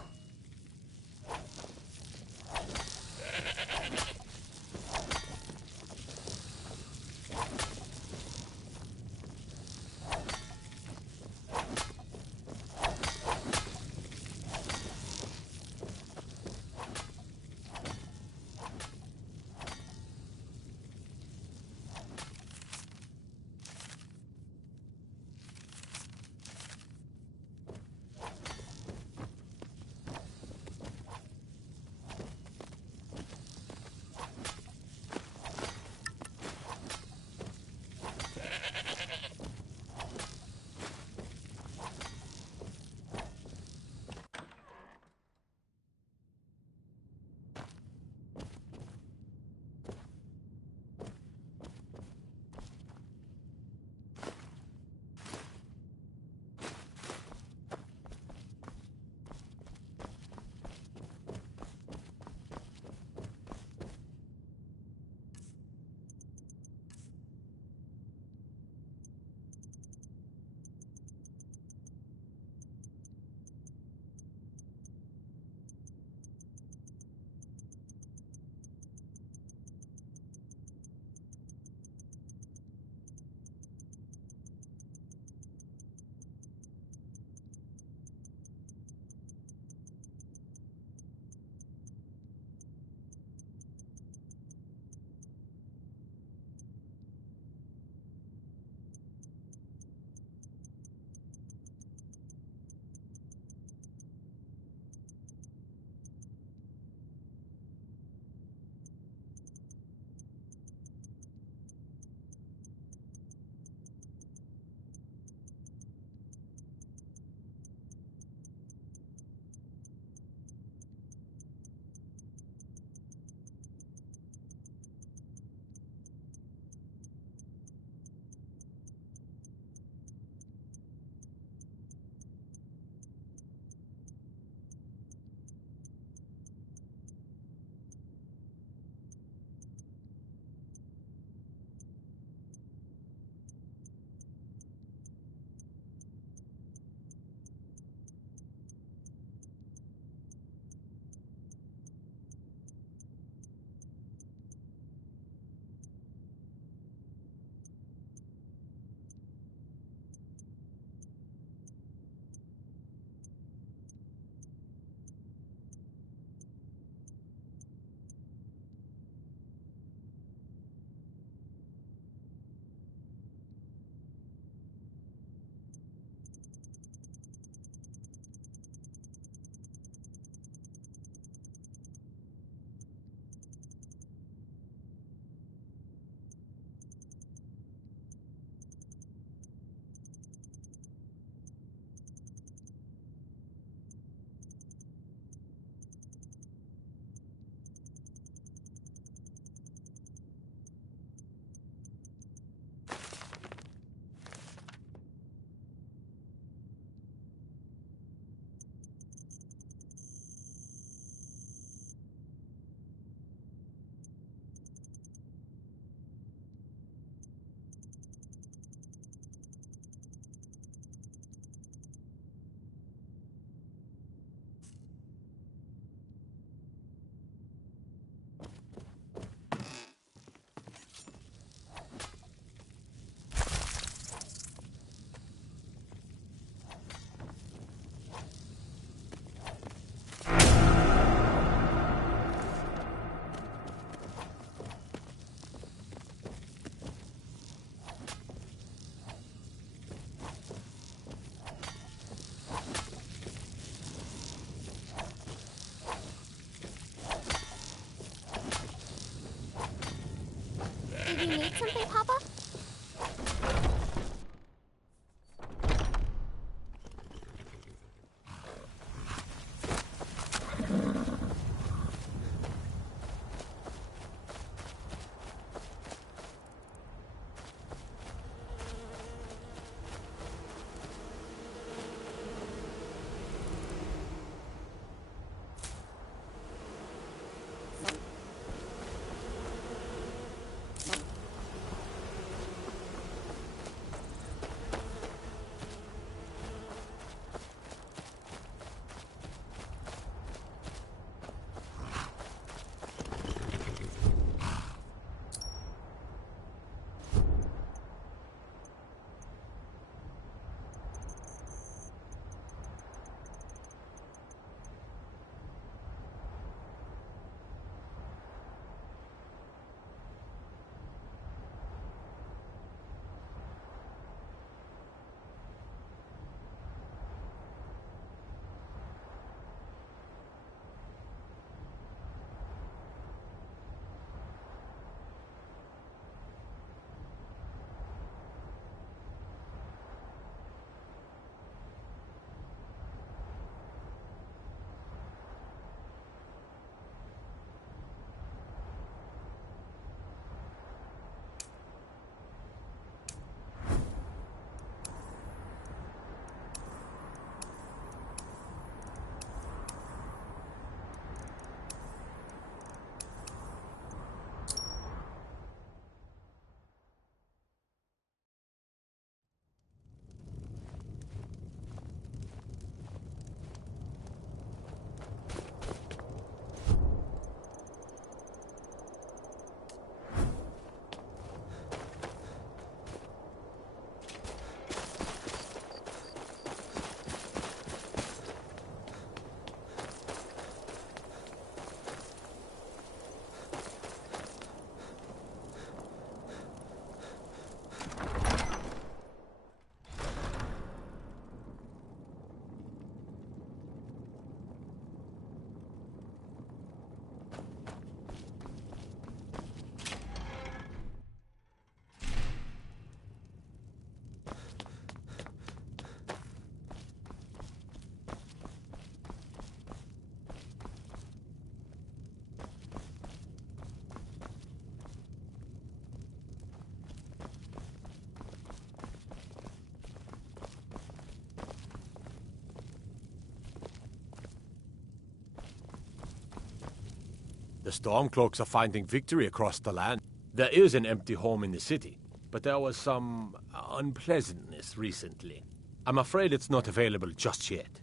The Stormcloaks are finding victory across the land. There is an empty home in the city, but there was some unpleasantness recently. I'm afraid it's not available just yet.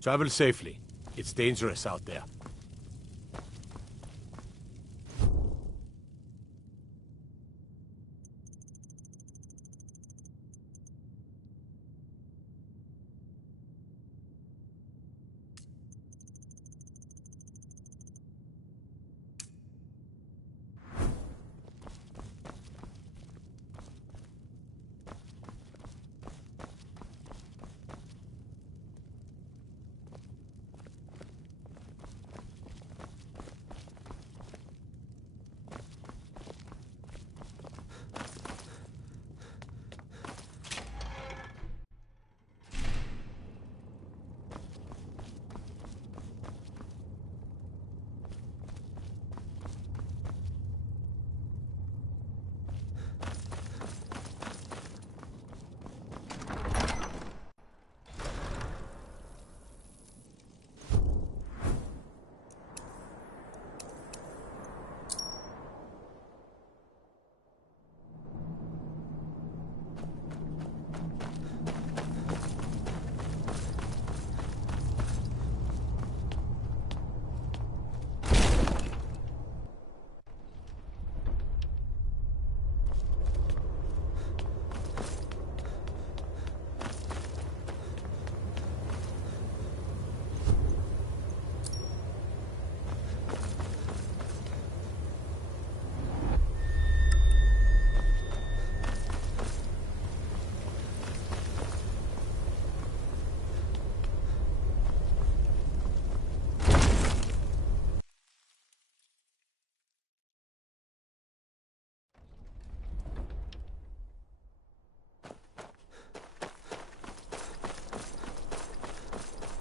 Travel safely. It's dangerous out there.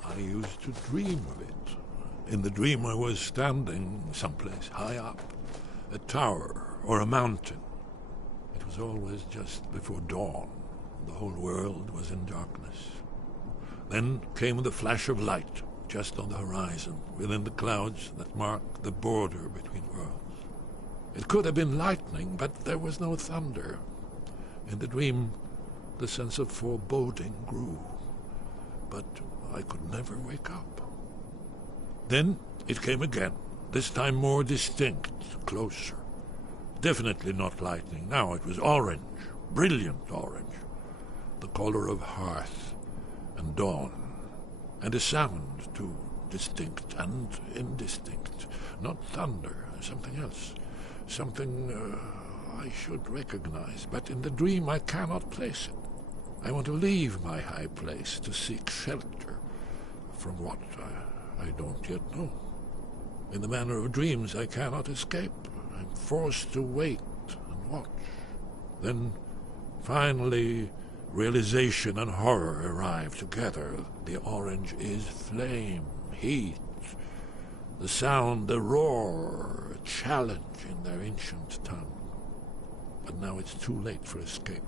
I used to dream of it. In the dream I was standing someplace high up, a tower or a mountain. It was always just before dawn. The whole world was in darkness. Then came the flash of light, just on the horizon, within the clouds that mark the border between worlds. It could have been lightning, but there was no thunder. In the dream, the sense of foreboding grew. But I could never wake up. Then it came again, this time more distinct, closer. Definitely not lightning. Now it was orange, brilliant orange. The color of hearth and dawn. And a sound, too, distinct and indistinct. Not thunder, something else. Something I should recognize, but in the dream I cannot place it. I want to leave my high place to seek shelter from what I don't yet know. In the manner of dreams, I cannot escape. I'm forced to wait and watch. Then, finally, realization and horror arrive together. The orange is flame, heat, the sound, the roar, a challenge in their ancient tongue. But now it's too late for escape.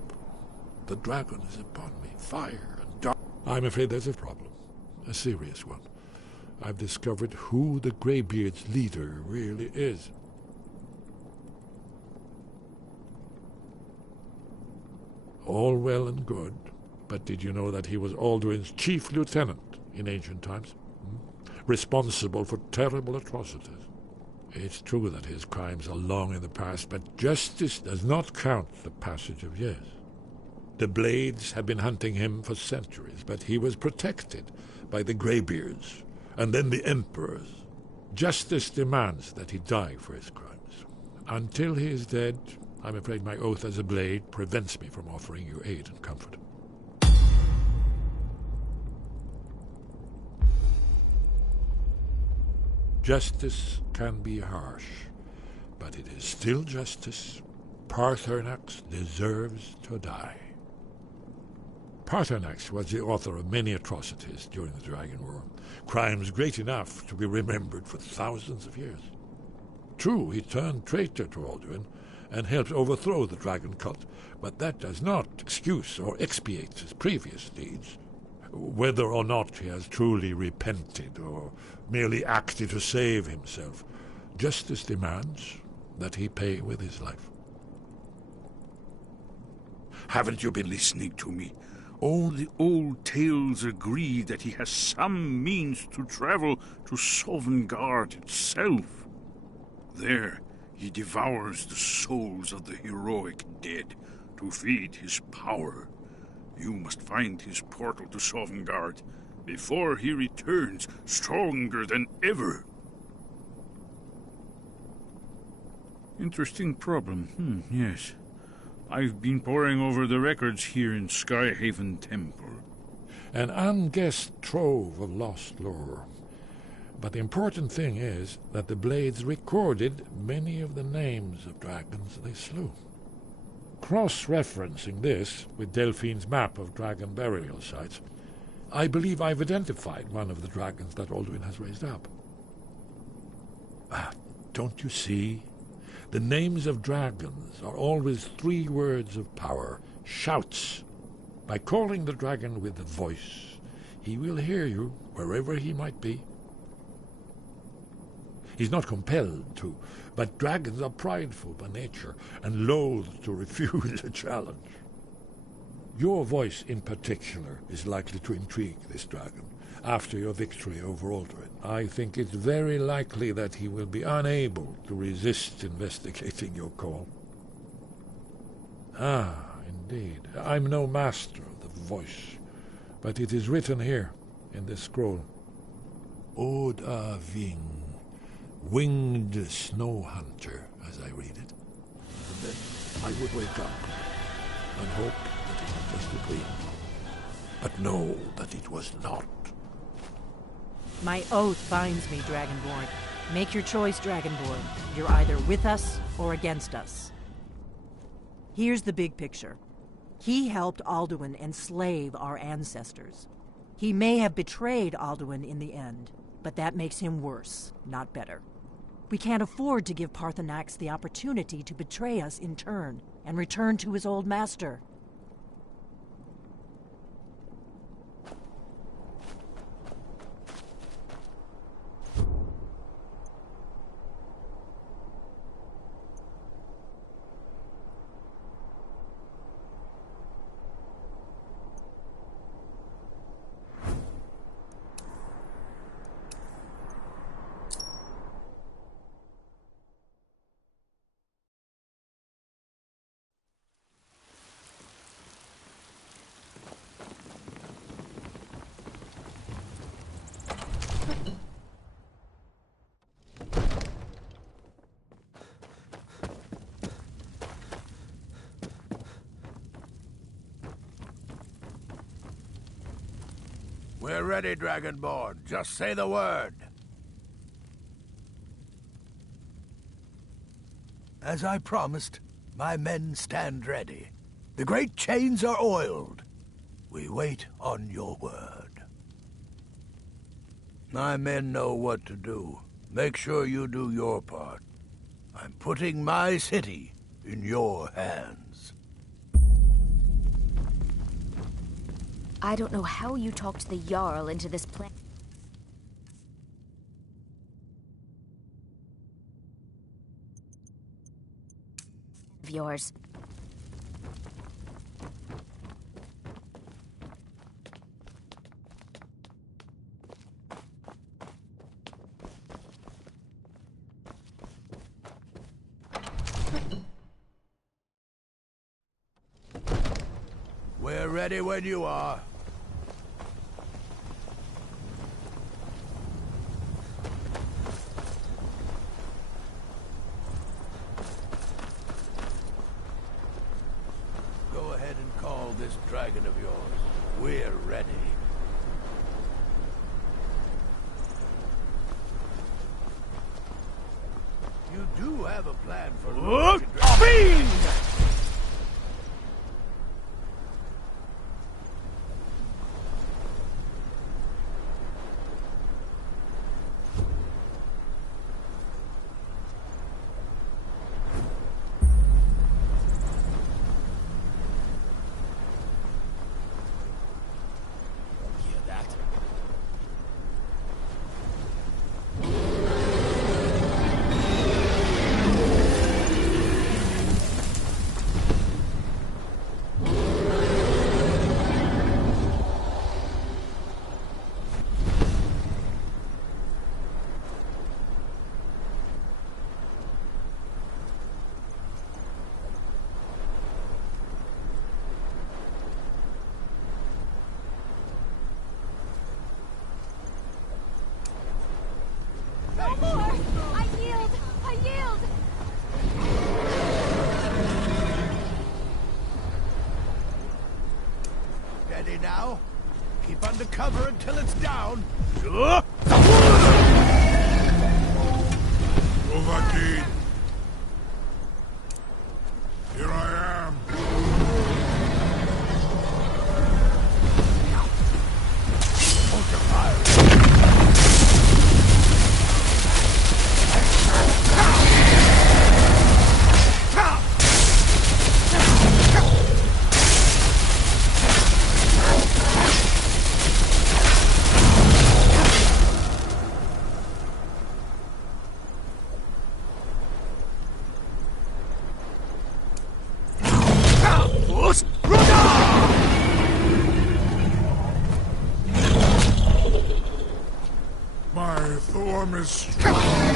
The dragon is upon me, fire and dark. I'm afraid there's a problem, a serious one. I've discovered who the Greybeard's leader really is. All well and good, but did you know that he was Alduin's chief lieutenant in ancient times? Responsible for terrible atrocities. It's true that his crimes are long in the past, but justice does not count the passage of years. The Blades have been hunting him for centuries, but he was protected by the Greybeards, and then the Emperors. Justice demands that he die for his crimes. Until he is dead, I'm afraid my oath as a Blade prevents me from offering you aid and comfort. Justice can be harsh, but it is still justice. Paarthurnax deserves to die. Paarthurnax was the author of many atrocities during the Dragon War, crimes great enough to be remembered for thousands of years. True, he turned traitor to Alduin and helped overthrow the dragon cult, but that does not excuse or expiate his previous deeds. whether or not he has truly repented or merely acted to save himself. Justice demands that he pay with his life. Haven't you been listening to me? All the old tales agree that he has some means to travel to Sovngarde itself. There, he devours the souls of the heroic dead to feed his power. You must find his portal to Sovngarde before he returns stronger than ever. Interesting problem. Yes. I've been poring over the records here in Skyhaven Temple. An unguessed trove of lost lore. But the important thing is that the Blades recorded many of the names of dragons they slew. Cross-referencing this with Delphine's map of dragon burial sites, I believe I've identified one of the dragons that Alduin has raised up. Don't you see? The names of dragons are always 3 words of power, shouts. By calling the dragon with a voice, he will hear you wherever he might be. He's not compelled to, but dragons are prideful by nature and loath to refuse a challenge. Your voice in particular is likely to intrigue this dragon. After your victory over Alduin, I think it's very likely that he will be unable to resist investigating your call. Indeed. I'm no master of the voice, but it is written here in this scroll. Od Ving, winged snow hunter, as I read it. And then I would wake up and hope that it was just a dream, but know that it was not. My oath binds me, Dragonborn. Make your choice, Dragonborn. You're either with us or against us. Here's the big picture. He helped Alduin enslave our ancestors. He may have betrayed Alduin in the end, but that makes him worse, not better. We can't afford to give Parthenax the opportunity to betray us in turn and return to his old master. We're ready, Dragonborn. Just say the word. As I promised, my men stand ready. The great chains are oiled. We wait on your word. My men know what to do. Make sure you do your part. I'm putting my city in your hands. I don't know how you talked the Jarl into this plan of yours. We're ready when you are. Go ahead and call this dragon of yours. We're ready. You do have a plan for Fiend! Steady now. Keep under cover until it's down. Dovahkiin! Here I am! Hold your fire. My Thorm is strong!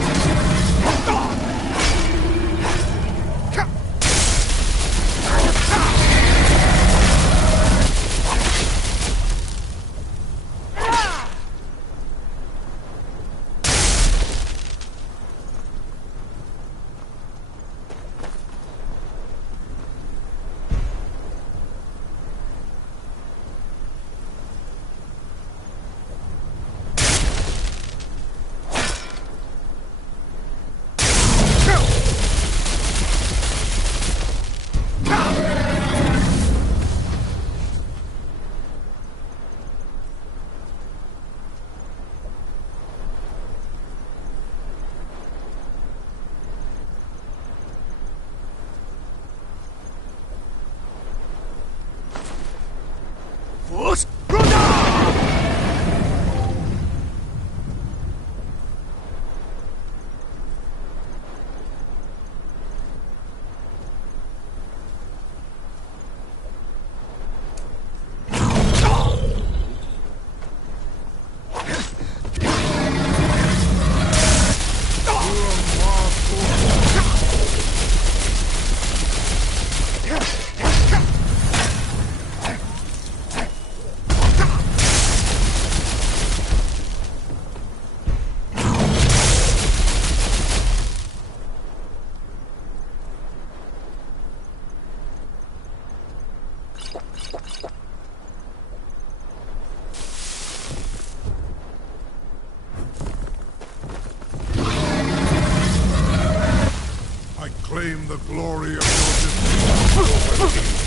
Claim the glory of your defeat.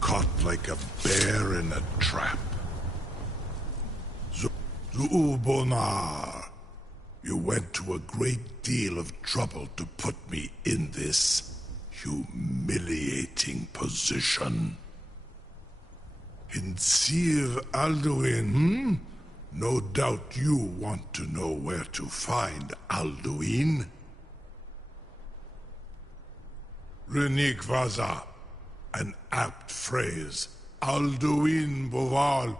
Caught like a bear in a trap. Zuubonar, you went to a great deal of trouble to put me in this humiliating position. Hinsir Alduin, No doubt you want to know where to find Alduin. Renik Vaza, an apt phrase. Alduin Boval.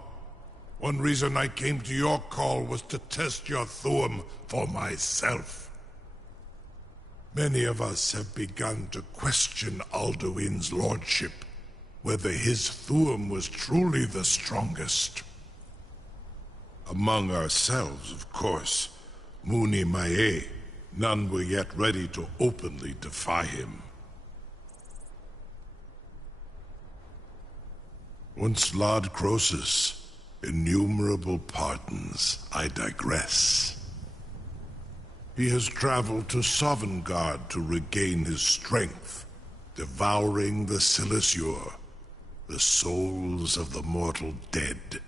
One reason I came to your call was to test your Thuum for myself. Many of us have begun to question Alduin's lordship, whether his Thuum was truly the strongest. Among ourselves, of course, Muni Mae, none were yet ready to openly defy him. Once Lord Croesus, innumerable pardons, I digress. He has traveled to Sovngarde to regain his strength, devouring the Silesur, the souls of the mortal dead,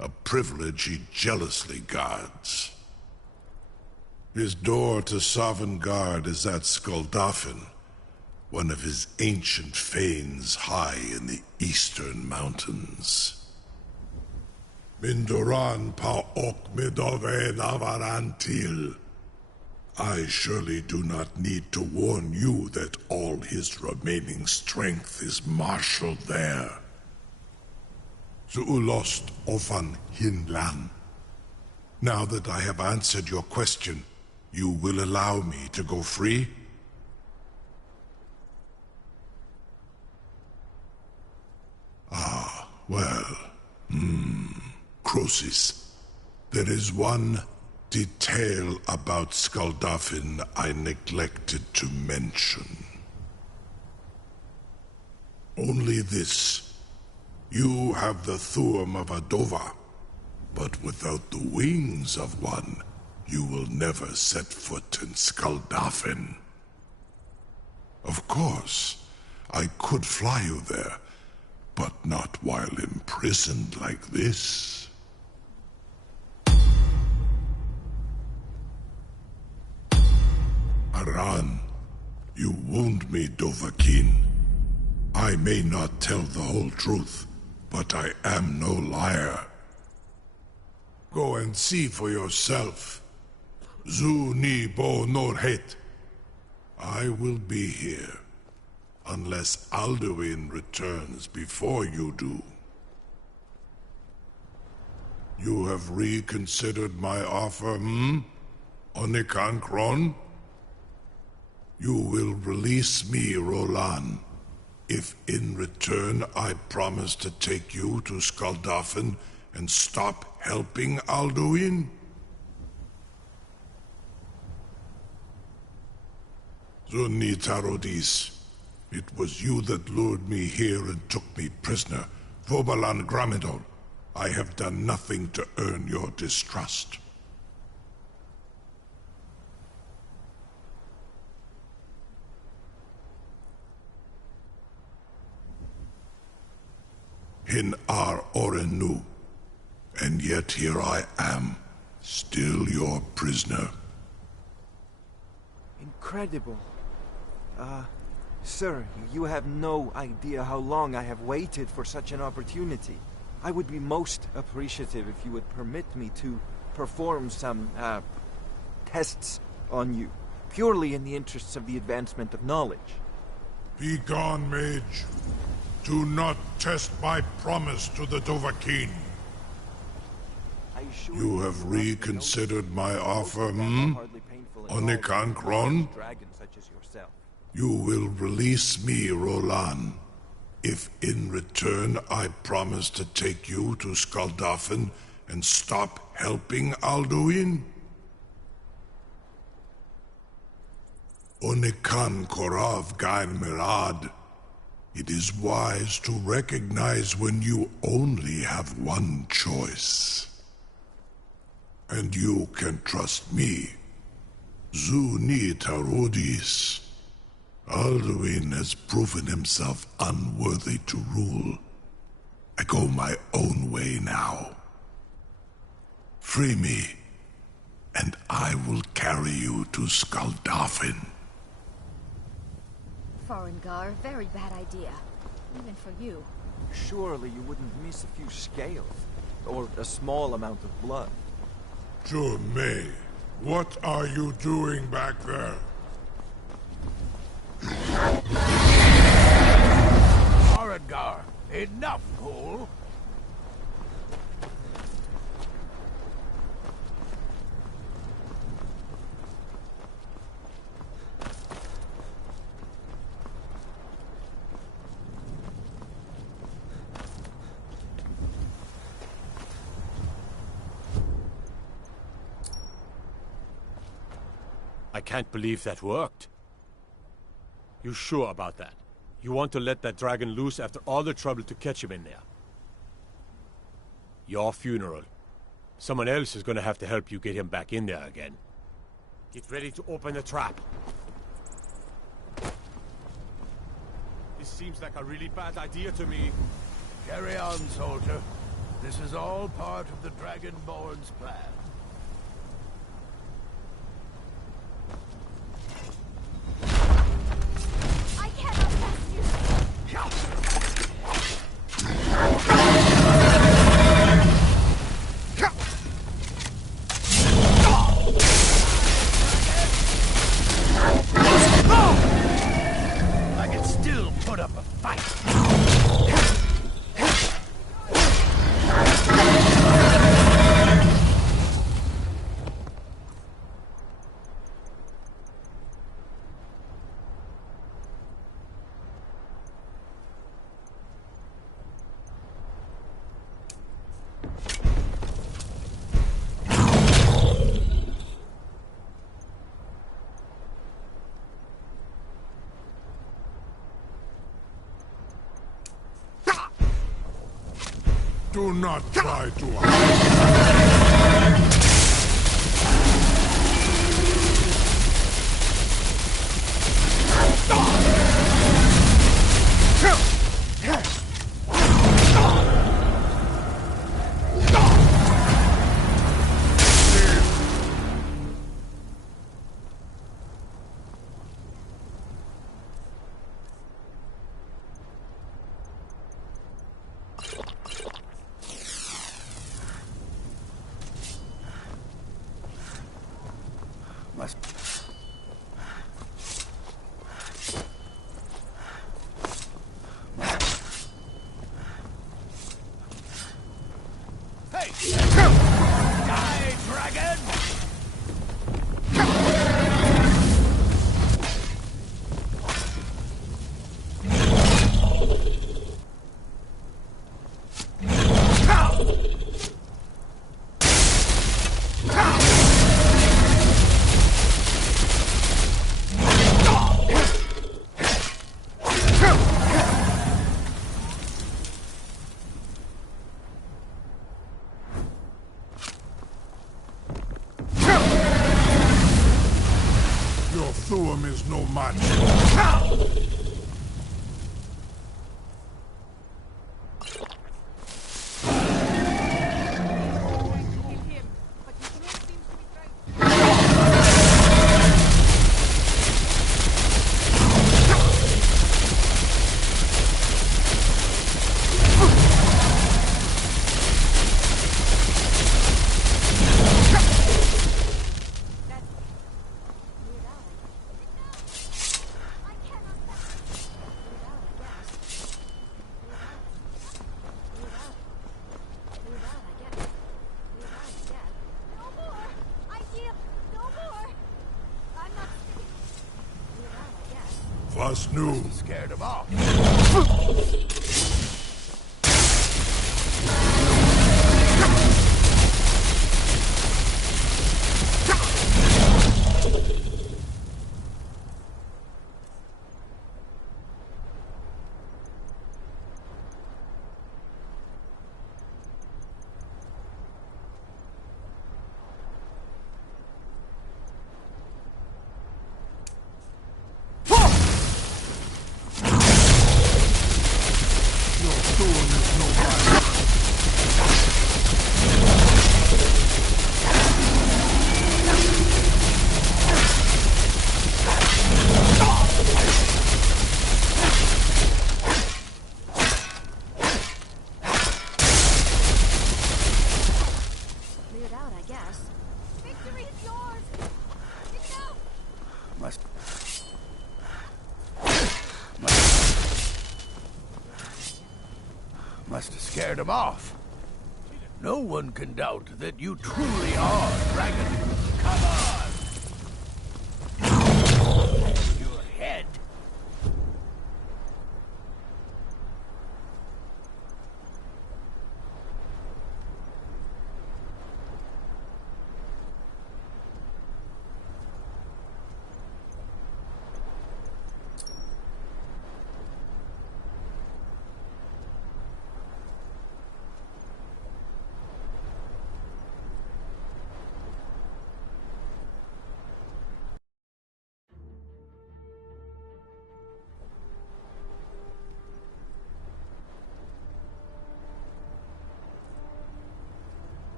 a privilege he jealously guards. His door to Sovngarde is at Skuldafn, one of his ancient fanes high in the eastern mountains. Mindoran pa ok midove navarantil. I surely do not need to warn you that all his remaining strength is marshaled there. Zuulost ofan hinlan. Now that I have answered your question, you will allow me to go free? Ah, well. Croesus, there is one detail about Skuldafn I neglected to mention. Only this. You have the thumb of a dova, but without the wings of one, you will never set foot in Skuldafn. Of course, I could fly you there, but not while imprisoned like this. Aran, you wound me, Dovahkiin. I may not tell the whole truth, but I am no liar. Go and see for yourself. Zu ni bo norhet. I will be here, unless Alduin returns before you do. You have reconsidered my offer, Onikan Kron? You will release me, Rolan, if in return I promise to take you to Skuldafn and stop helping Alduin? Zuni Tarodis, it was you that lured me here and took me prisoner. Vobalan Gramidol, I have done nothing to earn your distrust. In Ar Orenu, and yet here I am, still your prisoner. Incredible. Sir, you have no idea how long I have waited for such an opportunity. I would be most appreciative if you would permit me to perform some, tests on you, purely in the interests of the advancement of knowledge. Be gone, mage. Do not test my promise to the Dovahkiin. You have reconsidered my offer, Onikan Kron? You will release me, Rolan, if in return I promise to take you to Skuldafn and stop helping Alduin? Onikan Korav Gain Mirad. It is wise to recognize when you only have one choice. And you can trust me. Zuni Tarodis. Alduin has proven himself unworthy to rule. I go my own way now. Free me, and I will carry you to Skuldafn. Farengar, very bad idea. Even for you. Surely you wouldn't miss a few scales, or a small amount of blood. May, what are you doing back there? Farengar, enough, fool! I can't believe that worked. You sure about that? You want to let that dragon loose after all the trouble to catch him in there? Your funeral. Someone else is gonna have to help you get him back in there again. Get ready to open the trap. This seems like a really bad idea to me. Carry on, soldier. This is all part of the Dragonborn's plan. I cannot pass you. Do not try to hide. Thuum is no match. Was new. Scared him off. Must have scared him off. No one can doubt that you truly are Dragon. Come on! Your head.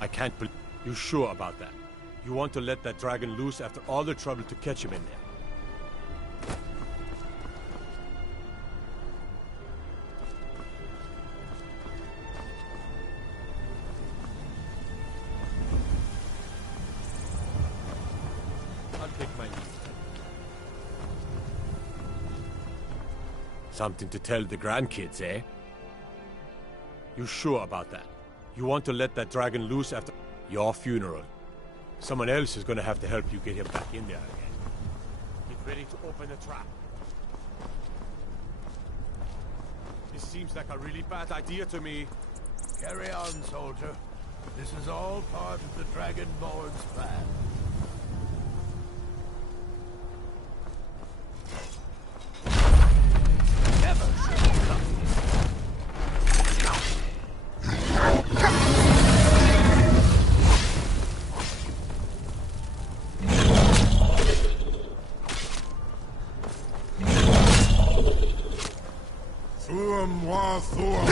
I can't believe... You sure about that? You want to let that dragon loose after all the trouble to catch him in there? Something to tell the grandkids, eh? You sure about that? You want to let that dragon loose after your funeral? Someone else is gonna have to help you get him back in there again. Get ready to open the trap. This seems like a really bad idea to me. Carry on, soldier. This is all part of the Dragonborn's plan. Never should have come Thuam wa thuam.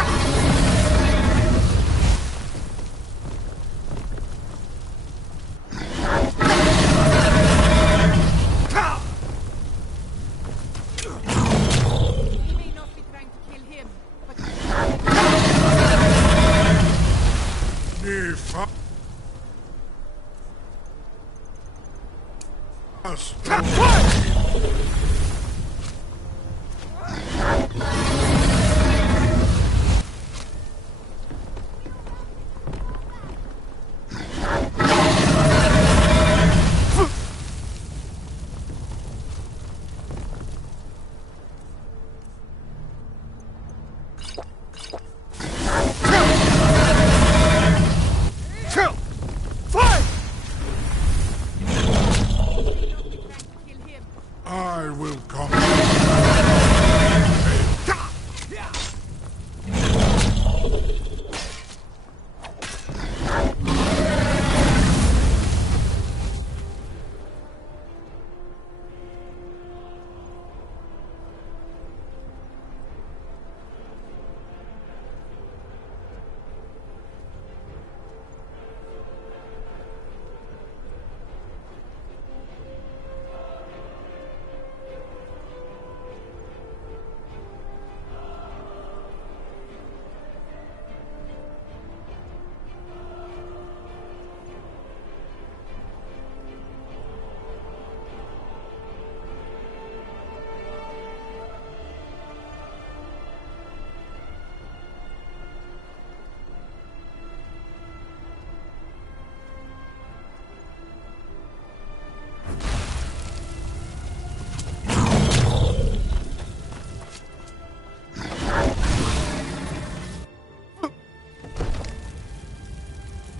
I will come.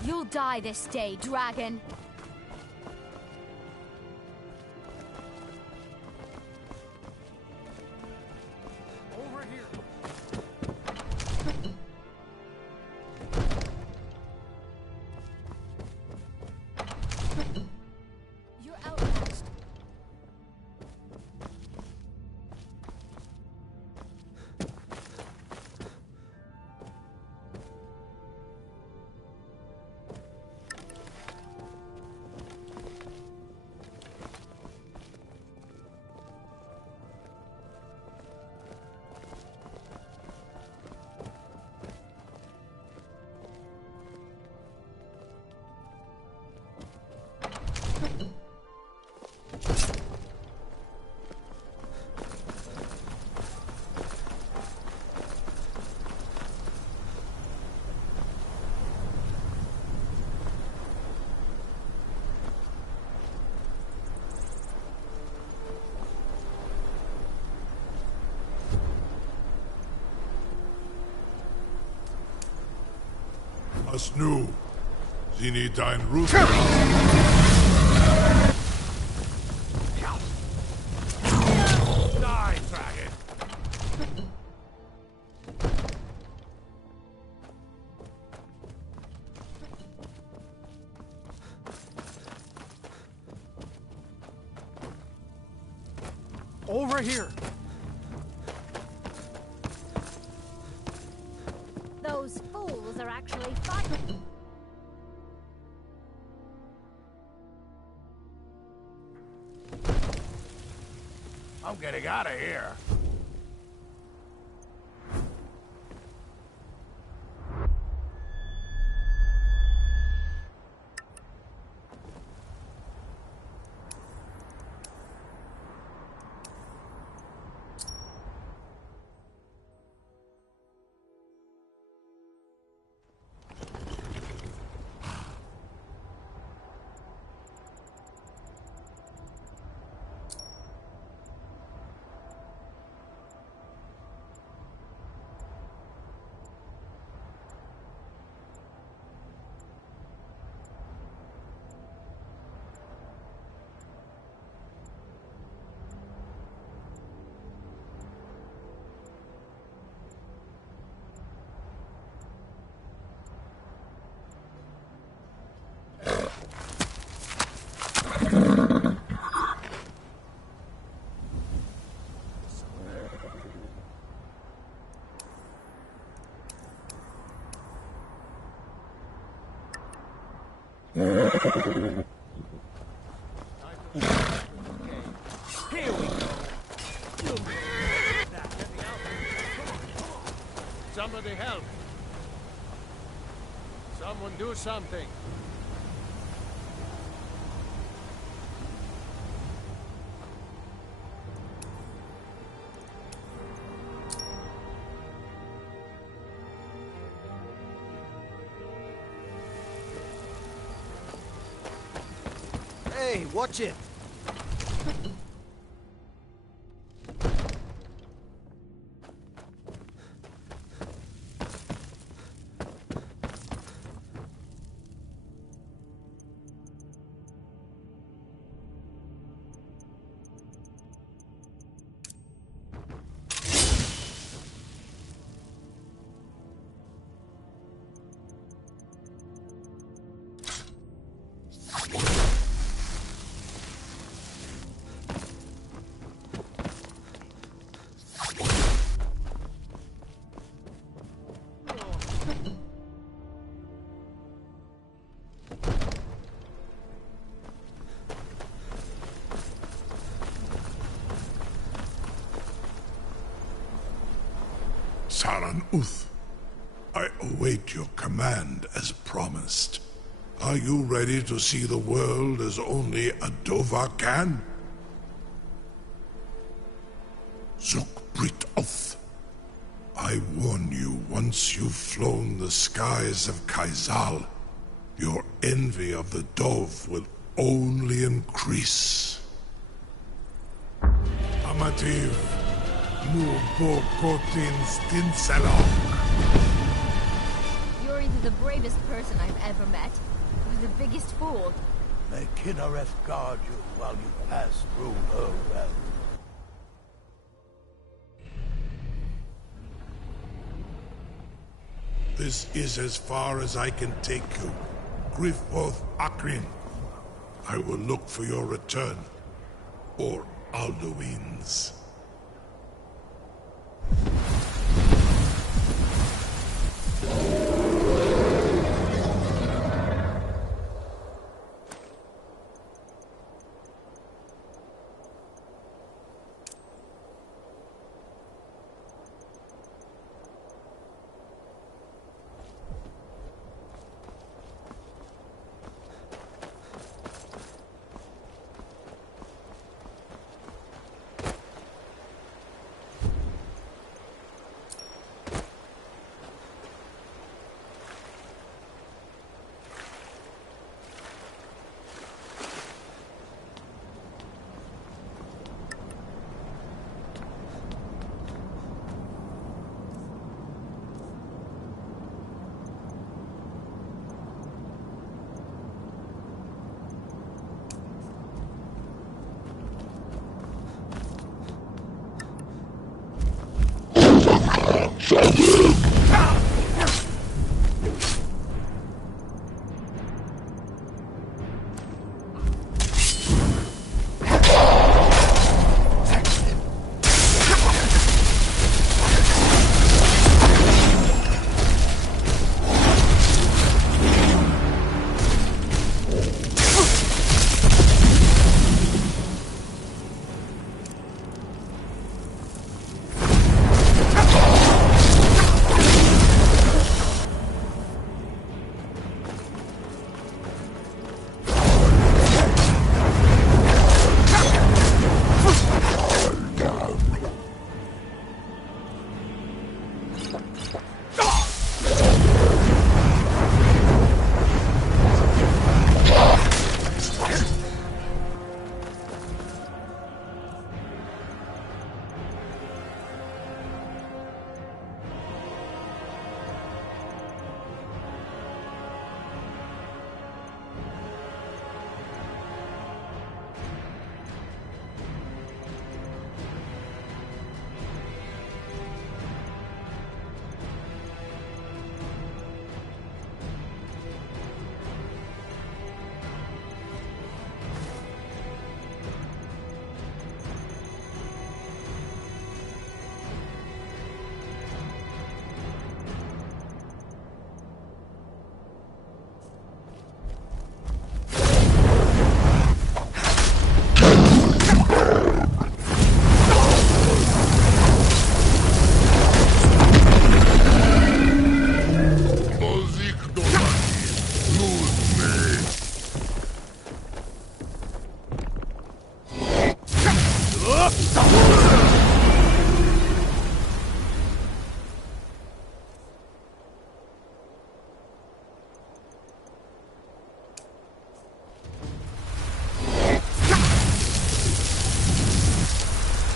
You'll die this day, dragon. Over here. You're outmatched. Asnu, Zini dein Ruf. Die, dragon! Over here. Those fools are actually fighting. I'm getting out of here. Here we go. Somebody help. Someone do something. Hey, watch it! Saran Uth, I await your command as promised. Are you ready to see the world as only a Dova can? Zukbrit Uth, I warn you, once you've flown the skies of Kaizal, your envy of the Dove will only increase. Amativ, Nubo Kotin Stinselok. You're either the bravest person I've ever met, or the biggest fool. May Kinnereth guard you while you pass through her realm. This is as far as I can take you. Grifoth Akrin. I will look for your return. Or Alduin's.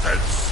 Process.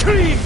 Tree!